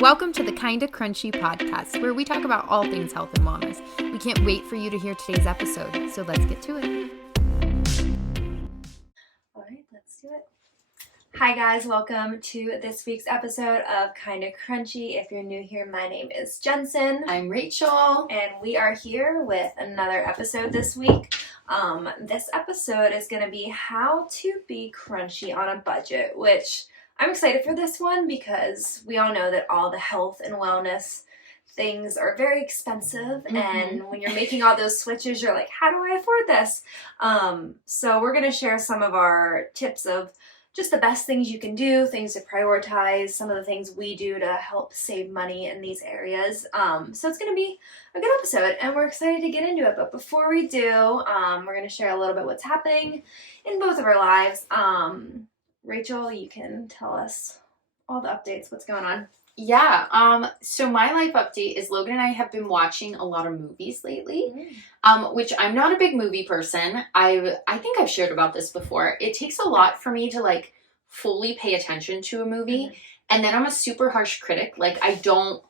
Welcome to the Kinda Krunchy podcast, where we talk about all things health and wellness. We can't wait for you to hear today's episode, so let's get to it. All right, let's do it. Hi guys, welcome to this week's episode of Kinda Krunchy. If you're new here, my name is Jensen. I'm Rachel. And we are here with another episode this week. This episode is going to be how to be crunchy on a budget, which I'm excited for this one because we all know that all the health and wellness things are very expensive, and when you're making all those switches, you're like, how do I afford this? So we're going to share some of our tips of just the best things you can do, things to prioritize, some of the things we do to help save money in these areas. So it's going to be a good episode, and we're excited to get into it. But before we do, we're going to share a little bit what's happening in both of our lives. Rachel, you can tell us all the updates. What's going on? Yeah, so my life update is Logan and I have been watching a lot of movies lately, which I'm not a big movie person. I think I've shared about this before. It takes a lot for me to like fully pay attention to a movie, and then I'm a super harsh critic. Like, I don't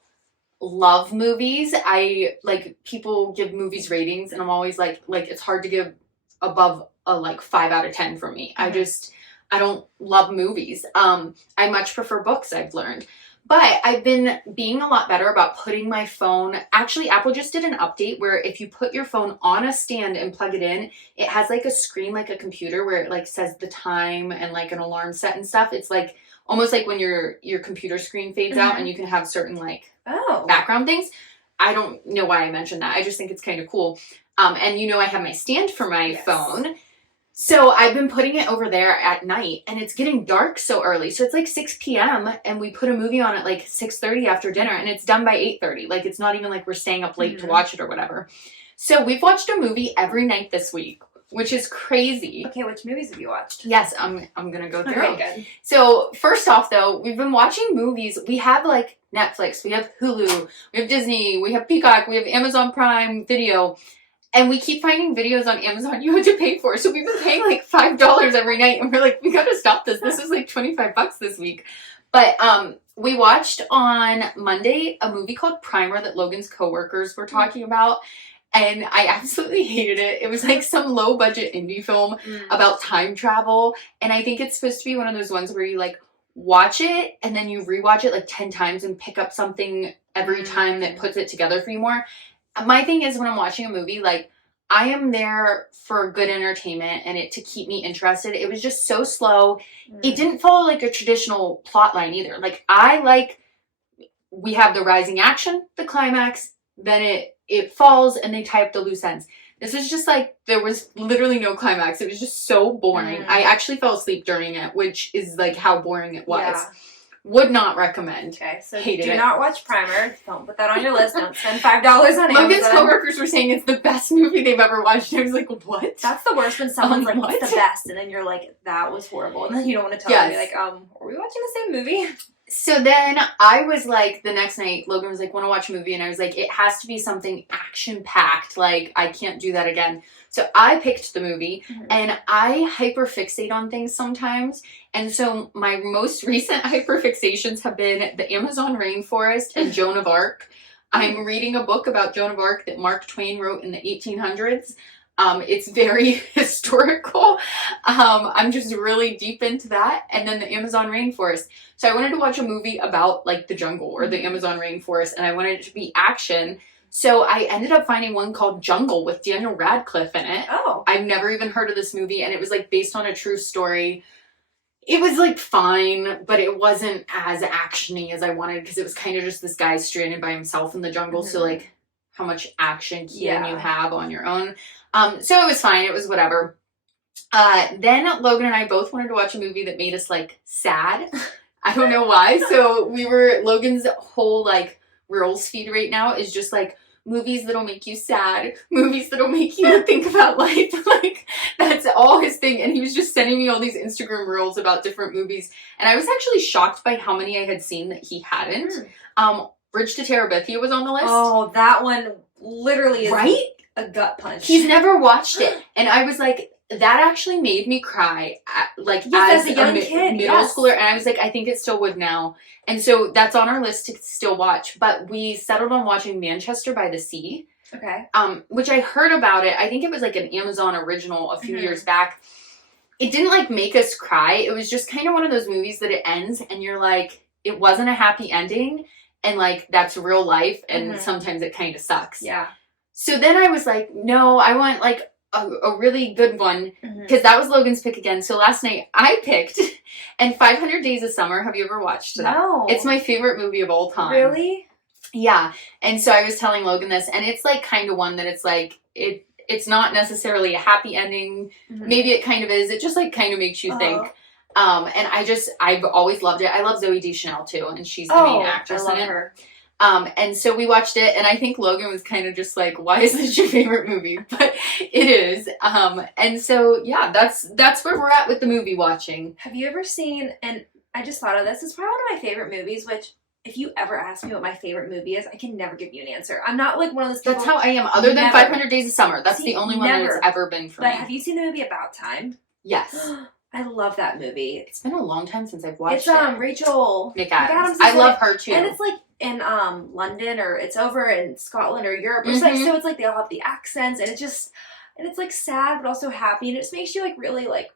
love movies. People give movies ratings, and I'm always like it's hard to give above a 5 out of 10 for me. I don't love movies. I much prefer books, I've learned. But I've been being a lot better about putting my phone. Actually, Apple just did an update where if you put your phone on a stand and plug it in, it has like a screen like a computer where it like says the time and like an alarm set and stuff. It's like almost like when your computer screen fades out and you can have certain background things. I don't know why I mentioned that. I just think it's kind of cool. And I have my stand for my phone. So I've been putting it over there at night, and it's getting dark so early. So it's like 6 p.m. and we put a movie on at like 6:30 after dinner, and it's done by 8:30. Like, it's not even like we're staying up late to watch it or whatever. So we've watched a movie every night this week, which is crazy. Okay, which movies have you watched? Yes, I'm gonna go through. Okay, good. So first off, though, we've been watching movies. We have like Netflix, we have Hulu, we have Disney, we have Peacock, we have Amazon Prime Video. And we keep finding videos on Amazon you have to pay for. So we've been paying like $5 every night. And we're like, we gotta stop this. This is like $25 this week. But we watched on Monday a movie called Primer that Logan's coworkers were talking about. And I absolutely hated it. It was like some low budget indie film about time travel. And I think it's supposed to be one of those ones where you like watch it and then you rewatch it like 10 times and pick up something every time that puts it together for you more. My thing is, when I'm watching a movie, like, I am there for good entertainment and it to keep me interested. It was just so slow. It didn't follow like a traditional plot line either. Like, we have the rising action, the climax, then it falls and they tie up the loose ends. This is just like, there was literally no climax. It was just so boring. I actually fell asleep during it, which is like how boring it was. Yeah. Would not recommend. Okay, so do not watch Primer. Don't put that on your list. Don't spend $5 on Amazon. Logan's coworkers were saying it's the best movie they've ever watched. And I was like, what? That's the worst when someone's like, it's the best. And then you're like, that was horrible. And then you don't want to tell me, like, are we watching the same movie? So then I was like, the next night, Logan was like, want to watch a movie? And I was like, it has to be something action-packed. Like, I can't do that again. So I picked the movie, and I hyperfixate on things sometimes. And so my most recent hyperfixations have been the Amazon rainforest and Joan of Arc. I'm reading a book about Joan of Arc that Mark Twain wrote in the 1800s. It's very historical. I'm just really deep into that. And then the Amazon rainforest. So I wanted to watch a movie about like the jungle or the Amazon rainforest, and I wanted it to be action. So I ended up finding one called Jungle with Daniel Radcliffe in it. Oh. I've never even heard of this movie, and it was like based on a true story. It was like fine, but it wasn't as actiony as I wanted because it was kind of just this guy stranded by himself in the jungle. So like, how much action can you have on your own? So it was fine. It was whatever. Then Logan and I both wanted to watch a movie that made us like sad. I don't know why. So Logan's whole like Reels feed right now is just like movies that'll make you sad, movies that'll make you think about life. Like, that's all his thing. And he was just sending me all these Instagram Reels about different movies. And I was actually shocked by how many I had seen that he hadn't. Bridge to Terabithia was on the list. Oh, that one literally is a gut punch. He's never watched it. And I was like, that actually made me cry, like, Yes, as as a young a kid, middle yes. schooler. And I was like, I think it still would now. And so that's on our list to still watch. But we settled on watching Manchester by the Sea. Okay. Which I heard about it. I think it was like an Amazon original a few years back. It didn't like make us cry. It was just kind of one of those movies that it ends and you're like, it wasn't a happy ending. And like, that's real life. And sometimes it kind of sucks. Yeah. So then I was like, no, I want like a really good one. Because that was Logan's pick again. So last night I picked and 500 Days of Summer. Have you ever watched that? No. It's my favorite movie of all time. Really? Yeah. And so I was telling Logan this, and it's like kind of one that it's like, it's not necessarily a happy ending. Maybe it kind of is. It just like kind of makes you think. And I've always loved it. I love Zooey Deschanel too, and she's the main actress in it. Her. And so we watched it, and I think Logan was kind of just like, why is this your favorite movie? But it is. And so, yeah, that's where we're at with the movie watching. Have you ever seen, and I just thought of this, it's probably one of my favorite movies, which if you ever ask me what my favorite movie is, I can never give you an answer. I'm not like one of those people. That's how I am. Other than 500 Days of Summer. That's the only one that it's ever been for me. But have you seen the movie About Time? Yes. I love that movie. It's been a long time since I've watched it. It's Rachel McAdams. I love her too. And it's like in London, or it's over in Scotland or Europe. It's like, so it's like they all have the accents, and it's like sad but also happy, and it just makes you like really like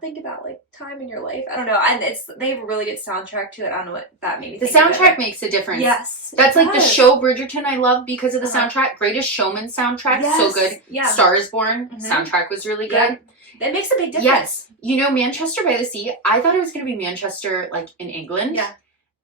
think about like time in your life. I don't know, and they have a really good soundtrack to it. I don't know what that made me think. The soundtrack makes a difference. Yes, that's like the show Bridgerton. I love because of the soundtrack. Greatest Showman soundtrack, so good. Yeah, Star is Born soundtrack was really good. Yeah. That makes a big difference. Yes, you know, Manchester by the Sea. I thought it was going to be Manchester, like in England. Yeah.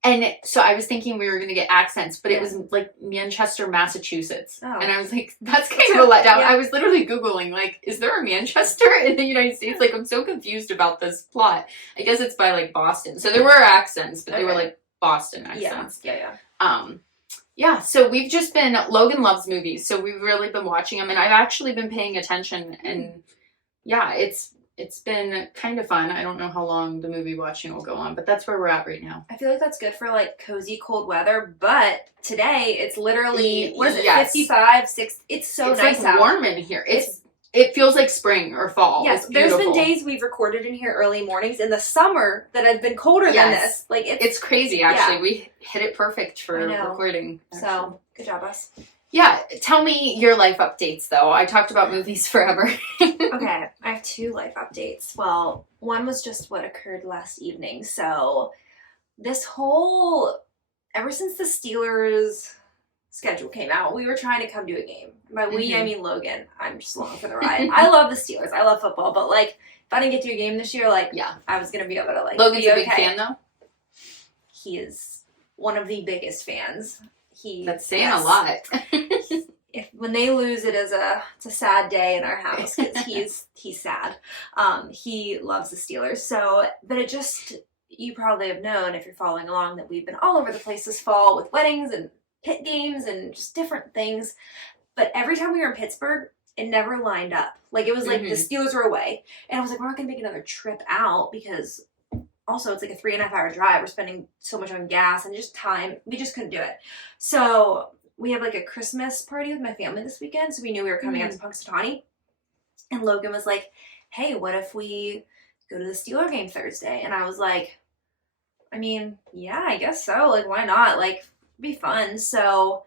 And so I was thinking we were going to get accents, but it was like Manchester, Massachusetts. Oh. And I was like, that's kind of a letdown. I was literally Googling, like, is there a Manchester in the United States? Like, I'm so confused about this plot. I guess it's by like Boston. So there were accents, but they were like Boston accents. Yeah, so we've just been, Logan loves movies, so we've really been watching them. And I've actually been paying attention. And yeah, it's been kind of fun. I don't know how long the movie watching will go on, but that's where we're at right now. I feel like that's good for like cozy cold weather, but today it's literally, what is it, 55, 60? It's so nice out. It's like warm in here. It feels like spring or fall. Yes, there's been days we've recorded in here early mornings in the summer that have been colder than this. Like it's crazy actually. Yeah. We hit it perfect for recording. Actually. So good job, us. Yeah, tell me your life updates, though. I talked about movies forever. Okay, I have 2 life updates. Well, one was just what occurred last evening. So, ever since the Steelers schedule came out, we were trying to come to a game. By we, I mean Logan. I'm just along for the ride. I love the Steelers. I love football. But, like, if I didn't get to a game this year, like, I was going to be able to, like, Logan's a big fan, though? He is one of the biggest fans. That's saying a lot. When they lose, it's a sad day in our house because he's sad. He loves the Steelers. So, but it just, you probably have known if you're following along that we've been all over the place this fall with weddings and pit games and just different things. But every time we were in Pittsburgh, it never lined up. Like it was like the Steelers were away, and I was like, we're not gonna make another trip out because. Also, it's like a 3.5 hour drive. We're spending so much on gas and just time. We just couldn't do it. So we have like a Christmas party with my family this weekend. So we knew we were coming out to Punxsutawney. And Logan was like, hey, what if we go to the Steeler game Thursday? And I was like, I mean, yeah, I guess so. Like, why not? Like, it'd be fun. So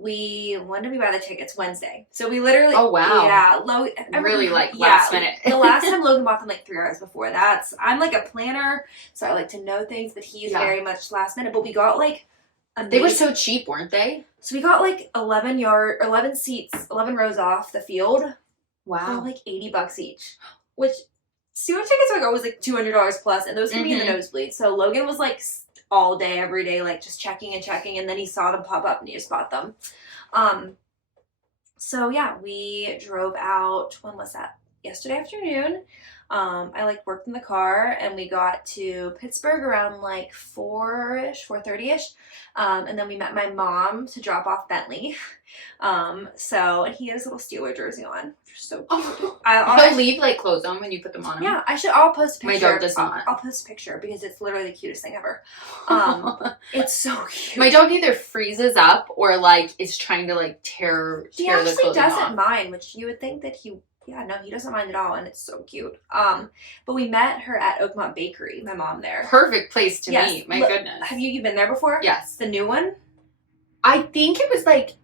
when did we buy the tickets? Wednesday. So we literally. Oh, wow. Yeah. Really like last minute. The last time Logan bought them like 3 hours before. I'm like a planner, so I like to know things, but he's very much last minute. But we got like. They were so cheap, weren't they? So we got like 11 seats, 11 rows off the field. Wow. For like $80 each. Which, Steeler tickets are always like $200 plus, and those can be in the nosebleed. So Logan was like all day, every day, like just checking, and then he saw them pop up and he just bought them. So yeah, we drove out, when was that? Yesterday afternoon. I like worked in the car, and we got to Pittsburgh around like 4:30ish. And then we met my mom to drop off Bentley. And he had his little Steeler jersey on. So cute. He'll leave like clothes on when you put them on him. Yeah, I'll post a picture. My dog does not. I'll post a picture because it's literally the cutest thing ever. It's so cute. My dog either freezes up or like is trying to like tear the clothing off. He actually doesn't mind, which you would think that he yeah, no, he doesn't mind at all, and it's so cute. But we met her at Oakmont Bakery, my mom there. Perfect place to meet. My goodness. Have you been there before? Yes. The new one? I think it was like,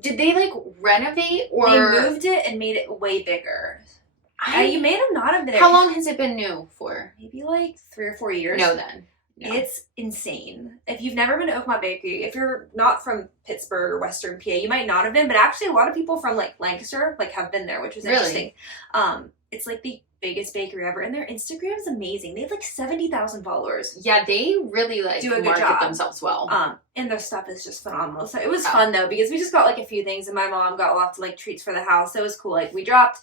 did they like renovate or? They moved it and made it way bigger. You may not have been there. How long has it been new for? Maybe like 3 or 4 years. No, then. No. It's insane. If you've never been to Oakmont Bakery, if you're not from Pittsburgh or Western PA, you might not have been, but actually a lot of people from like Lancaster like have been there, which was interesting. It's like the biggest bakery ever, and their Instagram is amazing. They have like 70,000 followers. Yeah, they really like do a good market job. themselves well. And their stuff is just phenomenal. So it was fun though, because we just got like a few things, and my mom got lots of like treats for the house. So it was cool. Like we dropped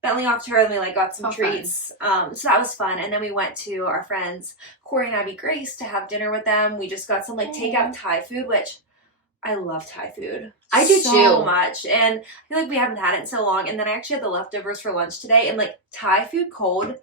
Bentley off to her, and we like got some treats. So that was fun. And then we went to our friends Corey and Abby Grace to have dinner with them. We just got some like takeout Thai food, which I love Thai food. I do so too. much. And I feel like we haven't had it in so long. And then I actually had the leftovers for lunch today, and like Thai food cold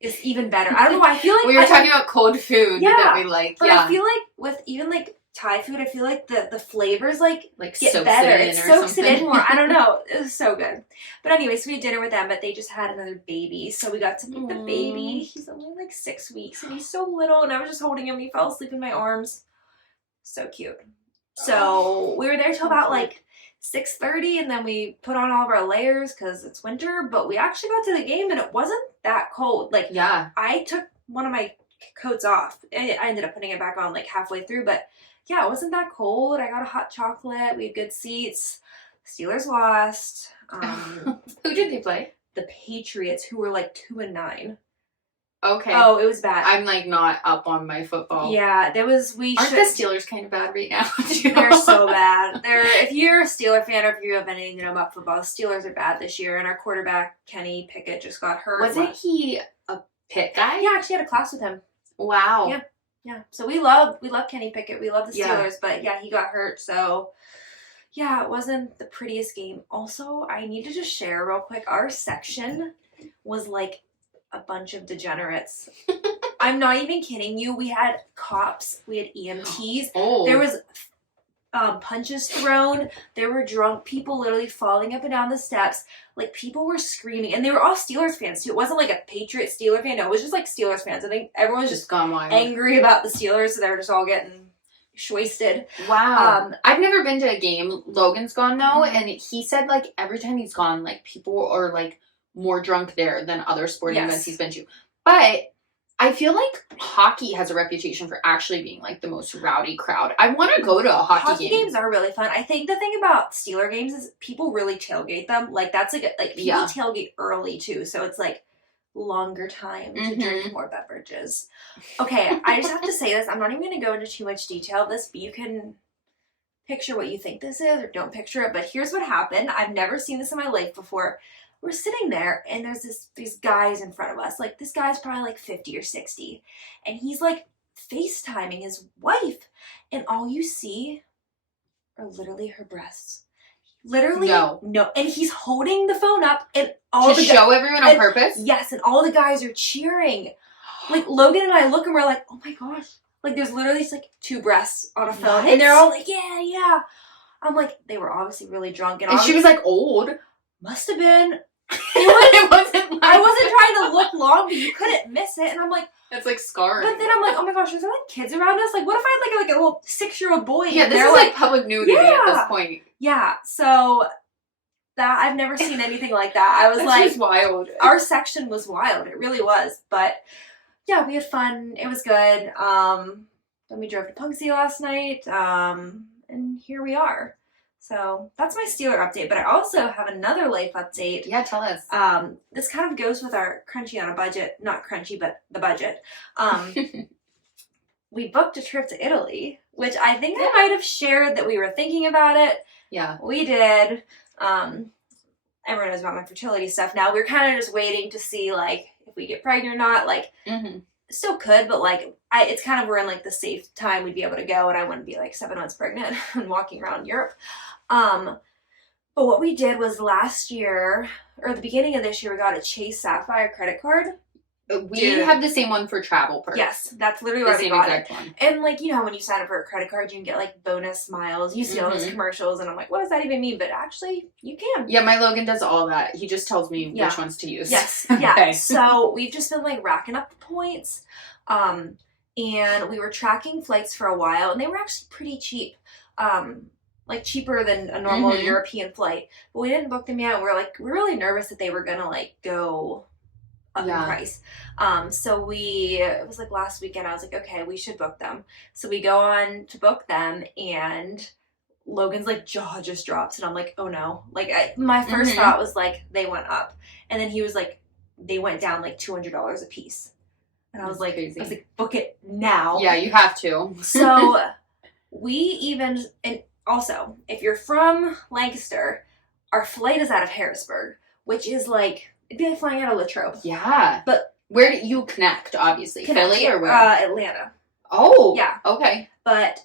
is even better. I don't know why. I feel like we were talking about cold food that we like. But I feel like with even like Thai food, I feel like the flavors like get better. It soaks it in more. I don't know. It was so good. But anyway, so we had dinner with them, but they just had another baby. So we got to meet the baby. He's only like 6 weeks, and he's so little, and I was just holding him, and he fell asleep in my arms. So cute. So we were there till about like 6:30, and then we put on all of our layers because it's winter, but we actually got to the game, and it wasn't that cold. Like, I took one of my coats off. I ended up putting it back on like halfway through, but yeah, it wasn't that cold. I got a hot chocolate. We had good seats. Steelers lost. Who did they play? The Patriots, who were like 2-9. Okay. Oh, it was bad. I'm like not up on my football. Yeah, there was. Aren't the Steelers kind of bad right now? They're so bad. If you're a Steeler fan, or if you have anything to know about football, the Steelers are bad this year. And our quarterback Kenny Pickett just got hurt. Wasn't he a Pitt guy? Yeah, I actually had a class with him. Wow. Yeah. Yeah, so we love Kenny Pickett. We love the Steelers, but yeah, he got hurt. So yeah, it wasn't the prettiest game. Also, I need to just share real quick. Our section was like a bunch of degenerates. I'm not even kidding you. We had cops. We had EMTs. Oh. There was punches thrown. There were drunk people literally falling up and down the steps. Like, people were screaming, and they were all Steelers fans too. It wasn't like a Patriot Steeler fan. No, it was just like Steelers fans. I think everyone was just gone wild, angry about the Steelers, so they were just all getting wasted. Wow. I've never been to a game. Logan's gone though, and he said like every time he's gone, like people are like more drunk there than other sporting events he's been to. But I feel like hockey has a reputation for actually being like the most rowdy crowd. I want to go to a hockey game. Games are really fun. I think the thing about Steeler games is people really tailgate them. Like, that's like people tailgate early too, so it's like longer time to drink more beverages. Okay, I just have to say this. I'm not even going to go into too much detail of this, but you can picture what you think this is or don't picture it. But here's what happened. I've never seen this in my life before. We're sitting there, and there's these guys in front of us. Like, this guy's probably like 50 or 60, and he's like FaceTiming his wife, and all you see are literally her breasts. Literally, no. And he's holding the phone up, and all to show everyone on purpose. Yes, and all the guys are cheering. Like, Logan and I look, and we're like, oh my gosh! Like, there's literally just like 2 breasts on a phone, and they're all like, yeah. I'm like, they were obviously really drunk, and she was like old. Must have been. It wasn't. I wasn't trying to look long, but you couldn't miss it. And I'm like, it's like scarring. But then I'm like, oh my gosh, is there like kids around us? Like, what if I had like a little 6-year-old boy? Yeah, this is like public nudity at this point. Yeah, so that I've never seen anything like that. I was like, just wild. Our section was wild. It really was. But yeah, we had fun. It was good. Then we drove to Kruncy last night. And here we are. So that's my Steeler update, but I also have another life update. Yeah, tell us. This kind of goes with our Krunchy on a budget. Not Krunchy, but the budget. We booked a trip to Italy, which I think I might have shared that we were thinking about it. Yeah. We did. Everyone knows about my fertility stuff now. We're kind of just waiting to see, like, if we get pregnant or not. Like, still could, but, like, it's kind of we're in, like, the safe time we'd be able to go, and I wouldn't be, like, 7 months pregnant and walking around Europe. But what we did was last year, or the beginning of this year, we got a Chase Sapphire credit card. We Dude. have the same one for travel perks. Yes, that's literally The why we same got exact it. one. And like, you know, when you sign up for a credit card, you can get like bonus miles. You see all those commercials, and I'm like, what does that even mean? But actually, you can. Yeah, my Logan does all that. He just tells me Yeah. which ones to use. Yes. Okay. Yeah. So we've just been like racking up the points. And we were tracking flights for a while, and they were actually pretty cheap. Like cheaper than a normal European flight. But we didn't book them yet. We're really nervous that they were gonna like go up in price. So it was like last weekend, I was like, okay, we should book them. So we go on to book them, and Logan's like jaw just drops, and I'm like, oh no. Like my first thought was like they went up, and then he was like they went down like $200 a piece, and I was like, crazy. Book it now. Yeah, you have to. So and also if you're from Lancaster, our flight is out of Harrisburg, which is like it'd be like flying out of Latrobe. Yeah, but where do you connect? Obviously, Philly or where? Atlanta. Oh, yeah, okay. But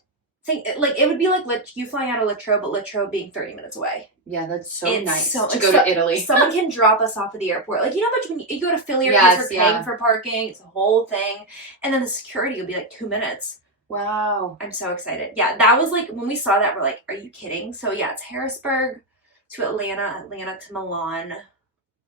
it would be like you flying out of Latrobe, but Latrobe being 30 minutes away. Yeah, that's so nice to go to Italy. Someone can drop us off at the airport. Like, you know, but when you go to Philly, or you're paying for parking, it's a whole thing, and then the security will be like 2 minutes. Wow, I'm so excited. Yeah, that was like when we saw that, we're like, are you kidding? So yeah, it's Harrisburg to Atlanta to Milan,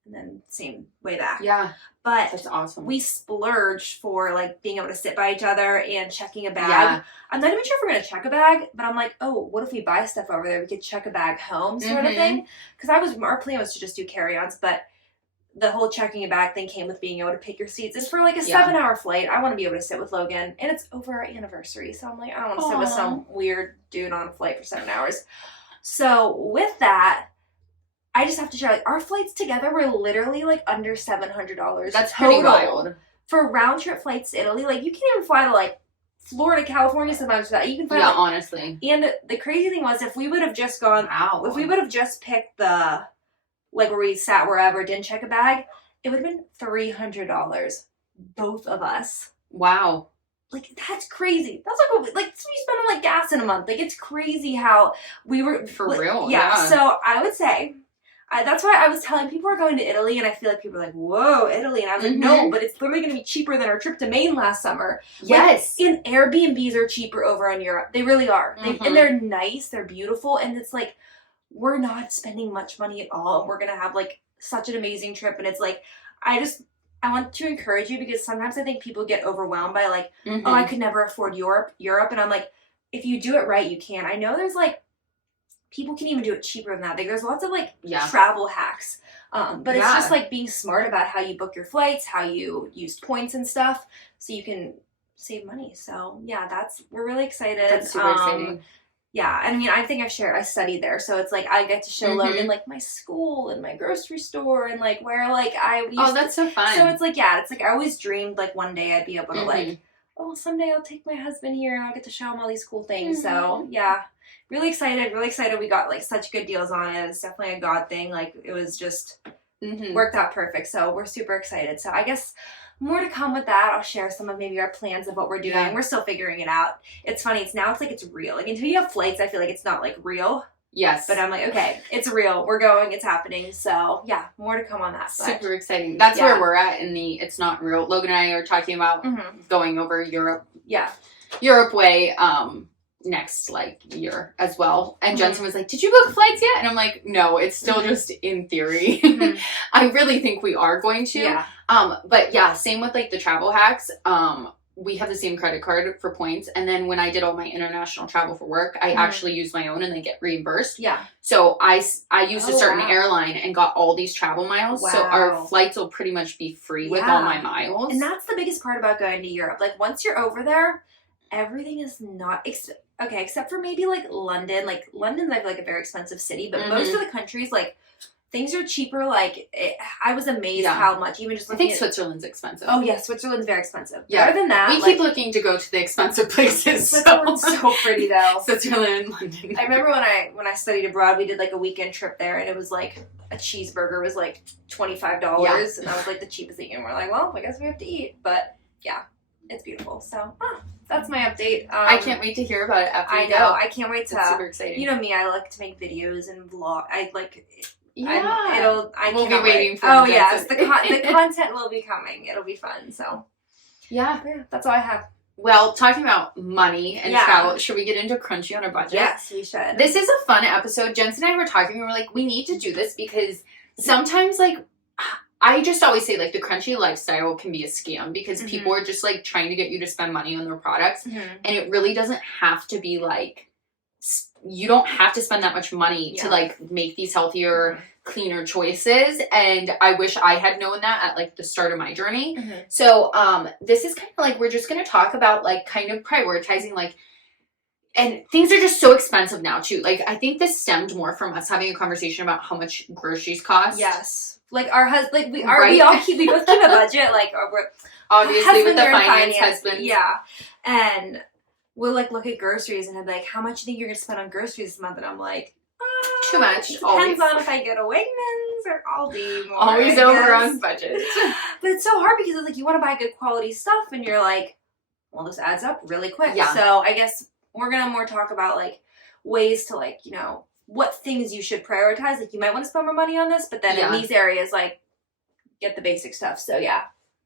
and then same way back. Yeah. But that's awesome. We splurged for like being able to sit by each other and checking a bag. Yeah. I'm not even sure if we're gonna check a bag, but I'm like, oh, what if we buy stuff over there? We could check a bag home, sort of thing. Because our plan was to just do carry-ons, but the whole checking a bag thing came with being able to pick your seats. And for like a 7-hour flight, I want to be able to sit with Logan, and it's over our anniversary, so I'm like, I don't want to sit with some weird dude on a flight for 7 hours. So with that, I just have to share, like, our flights together were literally like under $700. That's pretty wild. For round trip flights to Italy. Like, you can't even fly to like Florida, California sometimes for that. You can fly honestly. And the crazy thing was, if we would have just gone, if we would have just picked the, like, where we sat wherever, didn't check a bag, it would have been $300. Both of us. Wow. Like, that's crazy. That's like we spend on like gas in a month. Like, it's crazy how we were real. Yeah. So I would say, that's why I was telling people we're going to Italy, and I feel like people are like, whoa, Italy. And I was like, no, but it's literally going to be cheaper than our trip to Maine last summer. Yes. Like, and Airbnbs are cheaper over in Europe. They really are. And they're nice. They're beautiful. And it's like, we're not spending much money at all. And we're going to have like such an amazing trip. And it's like, I want to encourage you, because sometimes I think people get overwhelmed by like, oh, I could never afford Europe. And I'm like, if you do it right, you can. I know there's like, people can even do it cheaper than that. Like, there's lots of like travel hacks. But it's just like being smart about how you book your flights, how you use points and stuff, so you can save money. So yeah, we're really excited. That's super exciting. Yeah, and I mean, I think I studied there, so it's like I get to show Logan like my school and my grocery store and like where like that's so fun. So it's like, yeah, it's like I always dreamed like one day I'd be able to like, oh, someday I'll take my husband here and I'll get to show him all these cool things. So yeah, really excited. We got like such good deals on it. It's definitely a God thing. Like, it was just worked out perfect. So we're super excited. So I guess more to come with that. I'll share some of maybe our plans of what we're doing. Yeah. We're still figuring it out. It's funny. It's like it's real. Like, until you have flights, I feel like it's not like real. Yes. But I'm like, okay, it's real. We're going. It's happening. So yeah, more to come on that side. Super exciting. That's where we're at in the it's not real. Logan and I are talking about going over Europe. Yeah. Europe way next like year as well. And Jensen was like, did you book flights yet? And I'm like, no, it's still just in theory. I really think we are going to. Yeah. But yeah, same with like the travel hacks. We have the same credit card for points. And then when I did all my international travel for work, I actually used my own and they get reimbursed. Yeah. So I used a certain airline and got all these travel miles. Wow. So our flights will pretty much be free with all my miles. And that's the biggest part about going to Europe. Like, once you're over there, everything is not... except for maybe like London. Like, London's like a very expensive city. But most of the countries, like... things are cheaper. Like, I was amazed how much, even just looking I think Switzerland's expensive. Oh, yeah, Switzerland's very expensive. Yeah. Other than that, we keep looking to go to the expensive places. Switzerland's so pretty, though. Switzerland, London. I remember when I studied abroad, we did like a weekend trip there, and it was like a cheeseburger was like $25, and that was like the cheapest thing. And we're like, well, I guess we have to eat. But yeah, it's beautiful. So that's my update. I can't wait to hear about it after I know. I can't wait to. It's super exciting. You know me, I like to make videos and vlog. I like. Yeah. We'll be cannot waiting wait. for Oh Jensen. yes, the content will be coming. It'll be fun. So yeah. That's all I have. Well, talking about money and Yeah. travel, should we get into Krunchy on a budget? Yes, we should. This is a fun episode. Jensen and I were talking, we were like, we need to do this because sometimes, like, I just always say, like, the Krunchy lifestyle can be a scam because people are just, like, trying to get you to spend money on their products. And it really doesn't have to be, like, you don't have to spend that much money to, like, make these healthier, cleaner choices. And I wish I had known that at, like, the start of my journey. So, this is kind of, like, we're just going to talk about, like, kind of prioritizing, like, and things are just so expensive now, too. Like, I think this stemmed more from us having a conversation about how much groceries cost. Yes. Like, our husband, like, we both keep a budget, like, we're obviously with the finance husband. Yeah. And we'll, like, look at groceries and I'm like, how much do you think you're going to spend on groceries this month? And I'm like, too much. It depends on if I go to Wegmans or Aldi. Always over on budget. But it's so hard because it's like, you want to buy good quality stuff and you're like, well, this adds up really quick. Yeah. So I guess we're going to more talk about, like, ways to, like, you know, what things you should prioritize. Like, you might want to spend more money on this, but then in these areas, like, get the basic stuff. So yeah,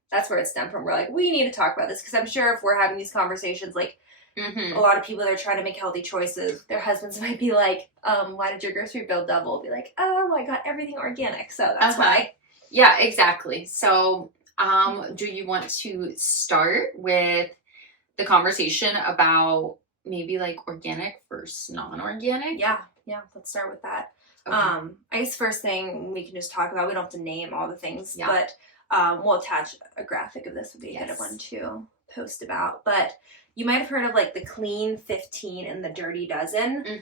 that's where it stemmed from. We're like, we need to talk about this because I'm sure if we're having these conversations, like, a lot of people that are trying to make healthy choices, their husbands might be like, why did your grocery bill double? Be like, oh, I got everything organic. So that's why. Yeah, exactly. So do you want to start with the conversation about maybe, like, organic versus non-organic? Yeah, let's start with that. Okay. I guess first thing we can just talk about, we don't have to name all the things, but we'll attach a graphic of this would be a good one to post about. But you might have heard of, like, the Clean 15 and the Dirty Dozen.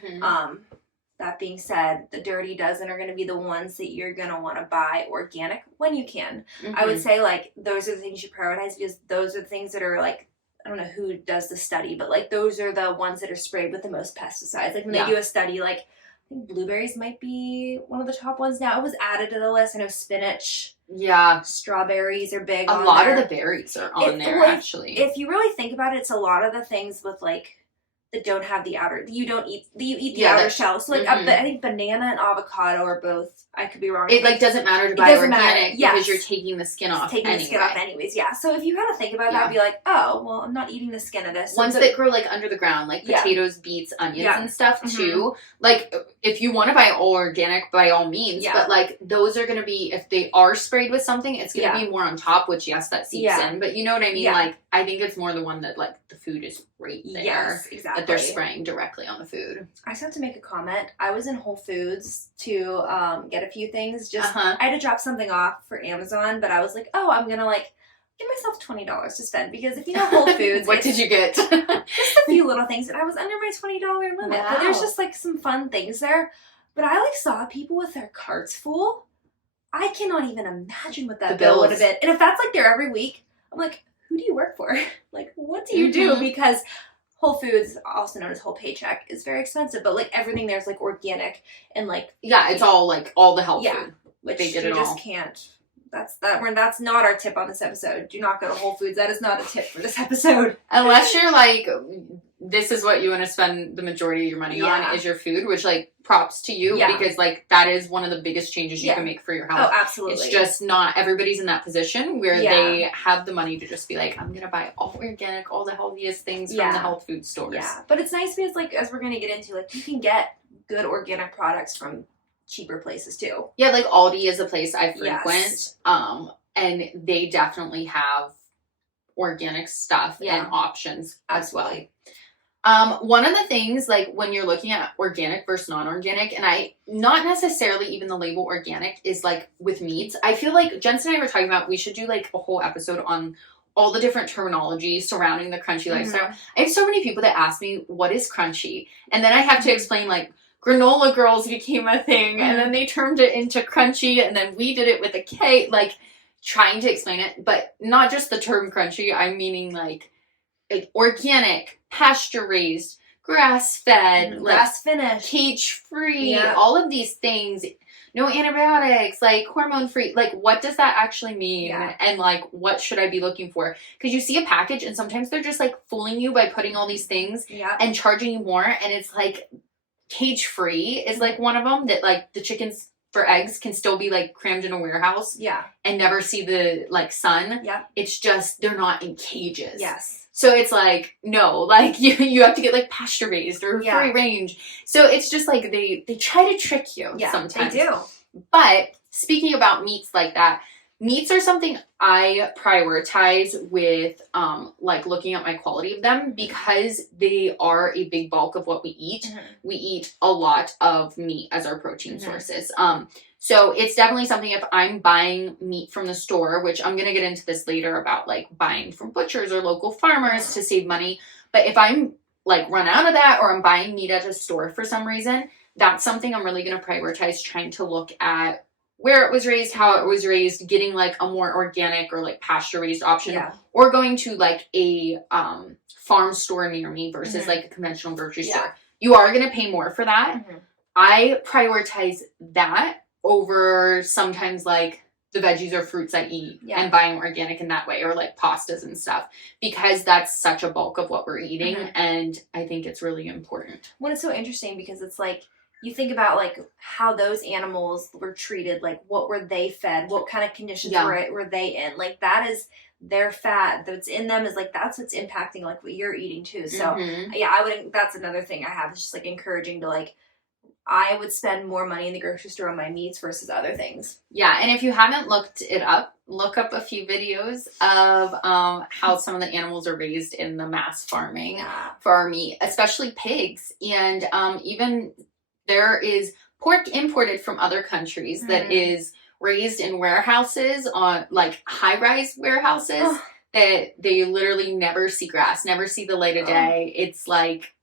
That being said, the Dirty Dozen are going to be the ones that you're going to want to buy organic when you can. I would say, like, those are the things you prioritize because those are the things that are, like, I don't know who does the study, but, like, those are the ones that are sprayed with the most pesticides. Like, when they do a study, like, I think blueberries might be one of the top ones now. It was added to the list. I know spinach. Yeah. Strawberries are big on there. A lot of the berries are on there, actually. If you really think about it, it's a lot of the things with, like, that don't have the outer, you eat the outer shell. So, like, I think banana and avocado are both, I could be wrong. It, like, doesn't matter to buy organic because you're taking the skin off the skin off anyways, yeah. So if you kind of think about that, be like, oh, well, I'm not eating the skin of this. Ones that grow, like, under the ground, like potatoes, beets, onions, and stuff, too. Like, if you want to buy all organic, by all means. But, like, those are going to be, if they are sprayed with something, it's going to be more on top, which, yes, that seeps in. But you know what I mean? Like, I think it's more the one that, like, the food is right there. Yes, exactly. That they're spraying directly on the food. I just have to make a comment. I was in Whole Foods to get a few things. Just I had to drop something off for Amazon, but I was like, oh, I'm gonna, like, give myself $20 to spend because if you know Whole Foods, what did you get? Just a few little things, and I was under my $20 limit. Wow. But there's just, like, some fun things there. But I, like, saw people with their carts full. I cannot even imagine what that bill would have been. And if that's, like, there every week, I'm like, who do you work for? Like, what do you do? Because Whole Foods, also known as Whole Paycheck, is very expensive, but, like, everything there's, like, organic and, like, it's all, like, all the health food. Which they did you just can't. That's not our tip on this episode. Do not go to Whole Foods. That is not a tip for this episode. Unless you're like, this is what you want to spend the majority of your money on is your food, which, like, props to you because, like, that is one of the biggest changes you can make for your health. Oh, absolutely. It's just not everybody's in that position where they have the money to just be like, I'm going to buy all organic, all the healthiest things from the health food stores. Yeah, but it's nice because, like, as we're going to get into, like, you can get good organic products from cheaper places too. Yeah, like Aldi is a place I frequent. And they definitely have organic stuff and options as well. One of the things, like, when you're looking at organic versus non-organic, and not necessarily even the label organic, is, like, with meats. I feel like Jensen and I were talking about we should do, like, a whole episode on all the different terminology surrounding the Krunchy lifestyle. I have so many people that ask me, what is Krunchy? And then I have to explain, like, granola girls became a thing, and then they turned it into Krunchy, and then we did it with a K, like, trying to explain it, but not just the term Krunchy, I'm meaning, like organic, pasture-raised, grass-fed, grass-finished, cage-free, all of these things, no antibiotics, like, hormone-free, like, what does that actually mean, and, like, what should I be looking for? Because you see a package, and sometimes they're just, like, fooling you by putting all these things and charging you more, and it's, like, cage-free is, like, one of them that, like, the chickens for eggs can still be like crammed in a warehouse and never see the like sun. Yeah. It's just they're not in cages. Yes. So it's like, no, like you have to get like pasture raised or free range. So it's just like they try to trick you sometimes. They do. But speaking about meats like that, meats are something I prioritize with like looking at my quality of them because they are a big bulk of what we eat. We eat a lot of meat as our protein sources. So it's definitely something if I'm buying meat from the store, which I'm going to get into this later about like buying from butchers or local farmers to save money. But if I'm like run out of that or I'm buying meat at a store for some reason, that's something I'm really going to prioritize trying to look at where it was raised, how it was raised, getting like a more organic or like pasture raised option or going to like a farm store near me versus like a conventional grocery store. You are going to pay more for that. I prioritize that over sometimes like the veggies or fruits I eat and buying organic in that way or like pastas and stuff because that's such a bulk of what we're eating and I think it's really important. Well, it's so interesting because it's like you think about like how those animals were treated, like what were they fed, what kind of conditions were they in, like that is their fat that's in them is like that's what's impacting like what you're eating too. So I would, that's another thing I have is just like encouraging to like I would spend more money in the grocery store on my meats versus other things. Yeah, and if you haven't looked it up, look up a few videos of how some of the animals are raised in the mass farming for our meat, especially pigs. And even there is pork imported from other countries that is raised in warehouses on like high-rise warehouses that they literally never see grass, never see the light of day. It's like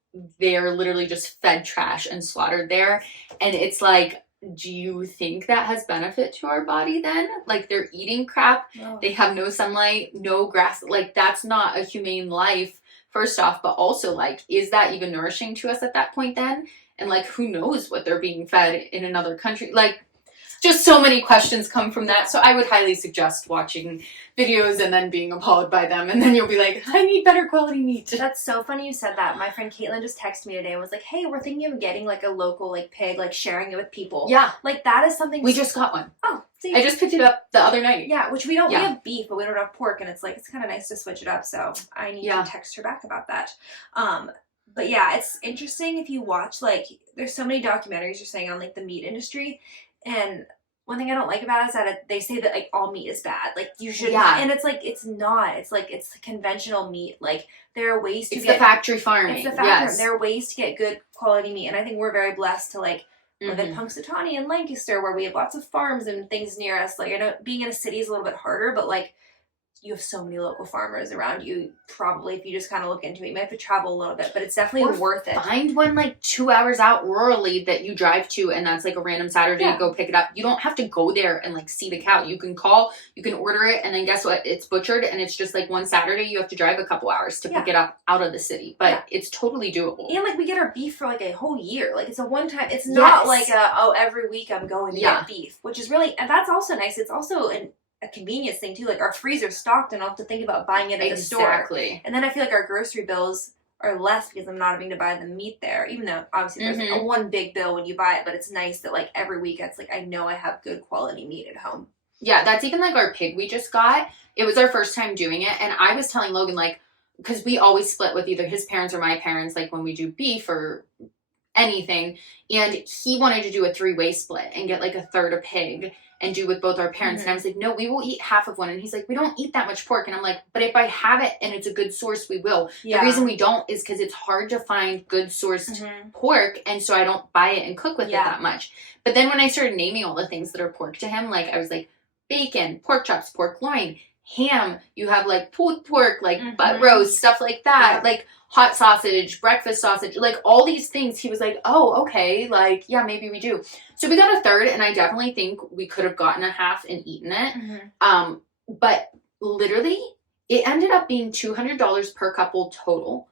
they're literally just fed trash and slaughtered there. And it's like, do you think that has benefit to our body then? Like they're eating crap. They have no sunlight, no grass. Like that's not a humane life, first off. But also like, is that even nourishing to us at that point then? And like, who knows what they're being fed in another country? Like just so many questions come from that. So I would highly suggest watching videos and then being appalled by them. And then you'll be like, I need better quality meat. That's so funny you said that. My friend Caitlin just texted me today and was like, hey, we're thinking of getting like a local like pig, like sharing it with people. Yeah. Like that is something. We just got one. Oh, see. I just picked it up the other night. Yeah, which we don't, we have beef, but we don't have pork. And it's like, it's kind of nice to switch it up. So I need to text her back about that. But yeah, it's interesting if you watch, like, there's so many documentaries you're saying on like the meat industry. And one thing I don't like about it is that they say that like all meat is bad. Like you should, and it's like it's not. It's like it's conventional meat. Like there are ways to get the factory farming. It's the factory. There are ways to get good quality meat, and I think we're very blessed to like live in Punxsutawney and Lancaster, where we have lots of farms and things near us. Like I know being in a city is a little bit harder, but like you have so many local farmers around you. Probably if you just kind of look into it, you might have to travel a little bit, but it's definitely worth it. Find one like 2 hours out rurally that you drive to, and that's like a random Saturday to go pick it up. You don't have to go there and like see the cow. You can call, you can order it, and then guess what? It's butchered, and it's just like one Saturday you have to drive a couple hours to pick it up out of the city, but it's totally doable. And like we get our beef for like a whole year. Like it's a one time. It's not like every week I'm going to get beef, which is really, and that's also nice. It's also a convenience thing too. Like our freezer's stocked and I'll have to think about buying it at the store. And then I feel like our grocery bills are less because I'm not having to buy the meat there, even though obviously there's a one big bill when you buy it, but it's nice that like every week it's like I know I have good quality meat at home. Yeah, that's even like our pig we just got. It was our first time doing it, and I was telling Logan like, because we always split with either his parents or my parents like when we do beef or anything, and he wanted to do a 3-way split and get like a third of pig and do with both our parents. And I was like, no, we will eat half of one. And he's like, we don't eat that much pork. And I'm like, but if I have it and it's a good source, we will. The reason we don't is because it's hard to find good sourced pork. And so I don't buy it and cook with it that much. But then when I started naming all the things that are pork to him, like I was like, bacon, pork chops, pork loin, ham, you have like pulled pork, like butt roast, stuff like that, like hot sausage, breakfast sausage, like all these things. He was like, oh, okay, like, yeah, maybe we do. So we got a third, and I definitely think we could have gotten a half and eaten it. But literally, it ended up being $200 per couple total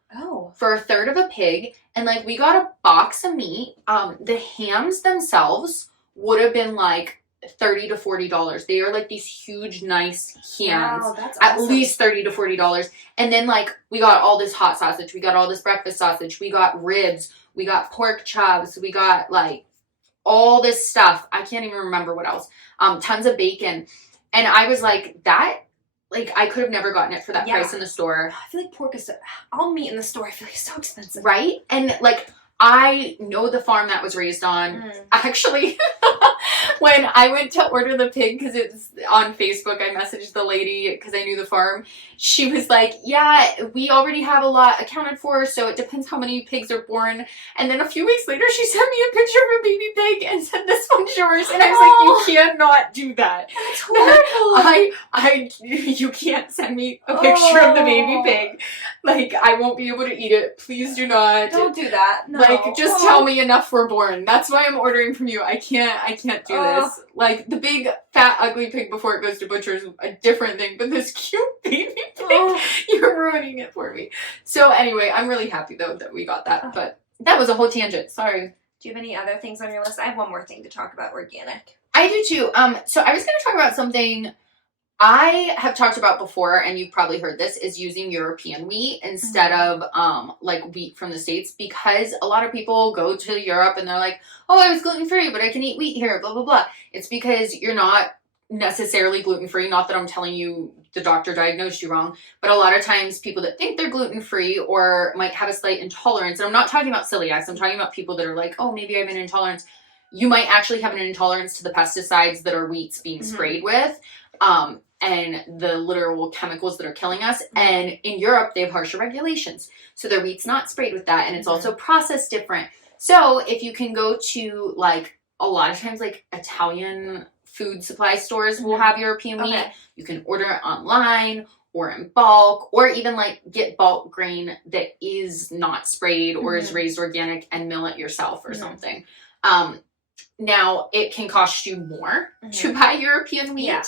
for a third of a pig. And like, we got a box of meat. The hams themselves would have been like $30 to $40. They are like these huge, nice hams. Wow, that's awesome. At least $30 to $40. And then like we got all this hot sausage, we got all this breakfast sausage, we got ribs, we got pork chops, we got like all this stuff. I can't even remember what else. Tons of bacon. And I was like, that, like, I could have never gotten it for that price in the store. I feel like pork is, all meat in the store, I feel like it's so expensive. Right? And, like, I know the farm that was raised on. Actually, when I went to order the pig, because it's on Facebook, I messaged the lady because I knew the farm. She was like, yeah, we already have a lot accounted for, so it depends how many pigs are born. And then a few weeks later, she sent me a picture of a baby pig and said, this one's yours. And I was like, you cannot do that. That's horrible. You can't send me a picture of the baby pig. Like, I won't be able to eat it. Please do not. Don't do that. No. Like, just tell me enough we're born. That's why I'm ordering from you. I can't do this. Like, the big, fat, ugly pig before it goes to butcher's a different thing, but this cute baby pig, you're ruining it for me. So anyway, I'm really happy though that we got that, but that was a whole tangent. Sorry. Do you have any other things on your list? I have one more thing to talk about, organic. I do too. So I was going to talk about something I have talked about before, and you've probably heard this, is using European wheat instead of like wheat from the States, because a lot of people go to Europe and they're like, oh, I was gluten-free, but I can eat wheat here, blah, blah, blah. It's because you're not necessarily gluten-free. Not that I'm telling you the doctor diagnosed you wrong, but a lot of times people that think they're gluten-free or might have a slight intolerance, and I'm not talking about celiacs, I'm talking about people that are like, oh, maybe I have an intolerance. You might actually have an intolerance to the pesticides that our wheat's being sprayed with. And the literal chemicals that are killing us. And in Europe, they have harsher regulations. So their wheat's not sprayed with that. And it's also processed different. So if you can go to, like, a lot of times, like, Italian food supply stores will have European wheat. You can order it online or in bulk, or even, like, get bulk grain that is not sprayed or is raised organic and mill it yourself or something. Now, it can cost you more to buy European wheat. Yeah.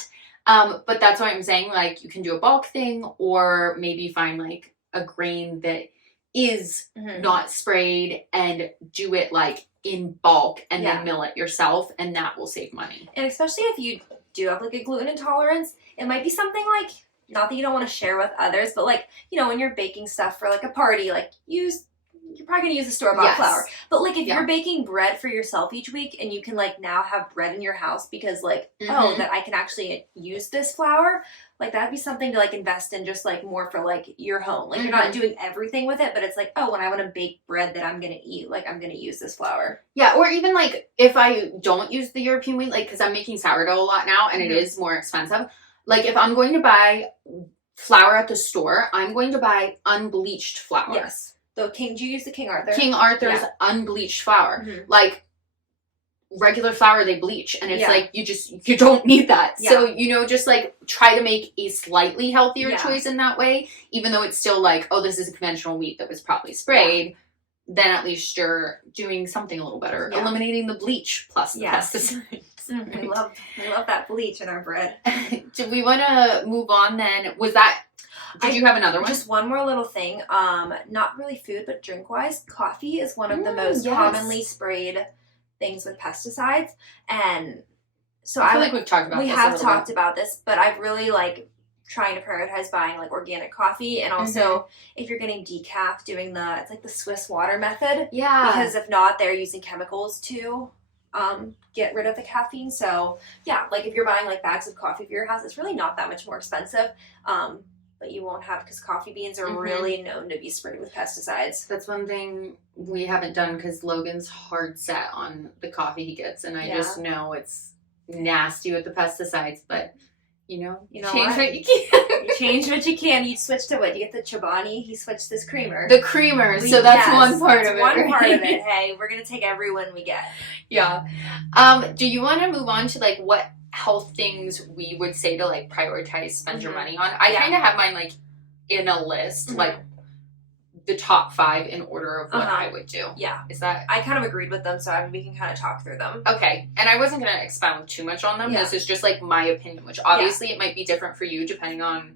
But that's why I'm saying, like, you can do a bulk thing, or maybe find, like, a grain that is not sprayed and do it, like, in bulk and then mill it yourself, and that will save money. And especially if you do have, like, a gluten intolerance, it might be something, like, not that you don't want to share with others, but, like, you know, when you're baking stuff for, like, a party, like, you're probably going to use the store-bought flour. But, like, if you're baking bread for yourself each week and you can, like, now have bread in your house because, like, oh, that I can actually use this flour, like, that'd be something to, like, invest in just, like, more for, like, your home. Like, you're not doing everything with it, but it's like, oh, when I want to bake bread that I'm going to eat, like, I'm going to use this flour. Yeah, or even, like, if I don't use the European wheat, like, because I'm making sourdough a lot now and it is more expensive. Like, if I'm going to buy flour at the store, I'm going to buy unbleached flour. Yes. So do you use the King Arthur? King Arthur's unbleached flour. Like, regular flour, they bleach. And it's like, you don't need that. Yeah. So, you know, just, like, try to make a slightly healthier choice in that way. Even though it's still like, oh, this is a conventional wheat that was probably sprayed. Then at least you're doing something a little better. Eliminating the bleach plus the pesticides. We love that bleach in our bread. Do we want to move on then? Did you have another one? Just one more little thing. Not really food, but drink-wise, coffee is one of the most commonly sprayed things with pesticides. And so I feel like we've talked about this. We have talked about this, but I've really, like, trying to prioritize buying, like, organic coffee. And also, if you're getting decaf, doing it's like the Swiss water method. Yeah. Because if not, they're using chemicals to get rid of the caffeine. So, yeah, like, if you're buying, like, bags of coffee for your house, it's really not that much more expensive. But you won't have, because coffee beans are really known to be sprayed with pesticides. That's one thing we haven't done, because Logan's hard set on the coffee he gets, and I just know it's nasty with the pesticides, but you know change what you can. You change what you can. You switch to what? You get the Chobani, he switched this creamer. The creamer, so that's one part of it. One part of it. Hey, we're going to take every one we get. Yeah. Do you want to move on to, like, what health things we would say to, like, prioritize, spend your money on? I kind of have mine, like, in a list, like, the top 5 in order of what I would do. Yeah. Is that... I kind of agreed with them, so we can kind of talk through them. Okay. And I wasn't going to expound too much on them. This is just, like, my opinion, which obviously it might be different for you depending on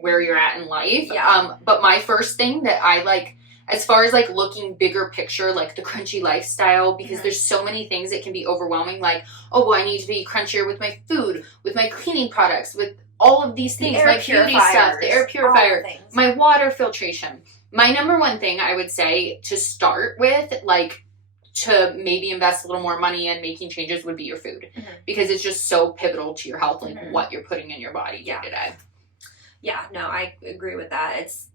where you're at in life. Yeah. But my first thing that I, like, as far as, like, looking bigger picture, like, the crunchy lifestyle, because there's so many things that can be overwhelming, like, oh, well, I need to be crunchier with my food, with my cleaning products, with all of these things, my beauty stuff, the air purifier, my water filtration. My number one thing I would say to start with, like, to maybe invest a little more money in making changes would be your food. Because it's just so pivotal to your health, like what you're putting in your body day to day. Yeah, no, I agree with that. It's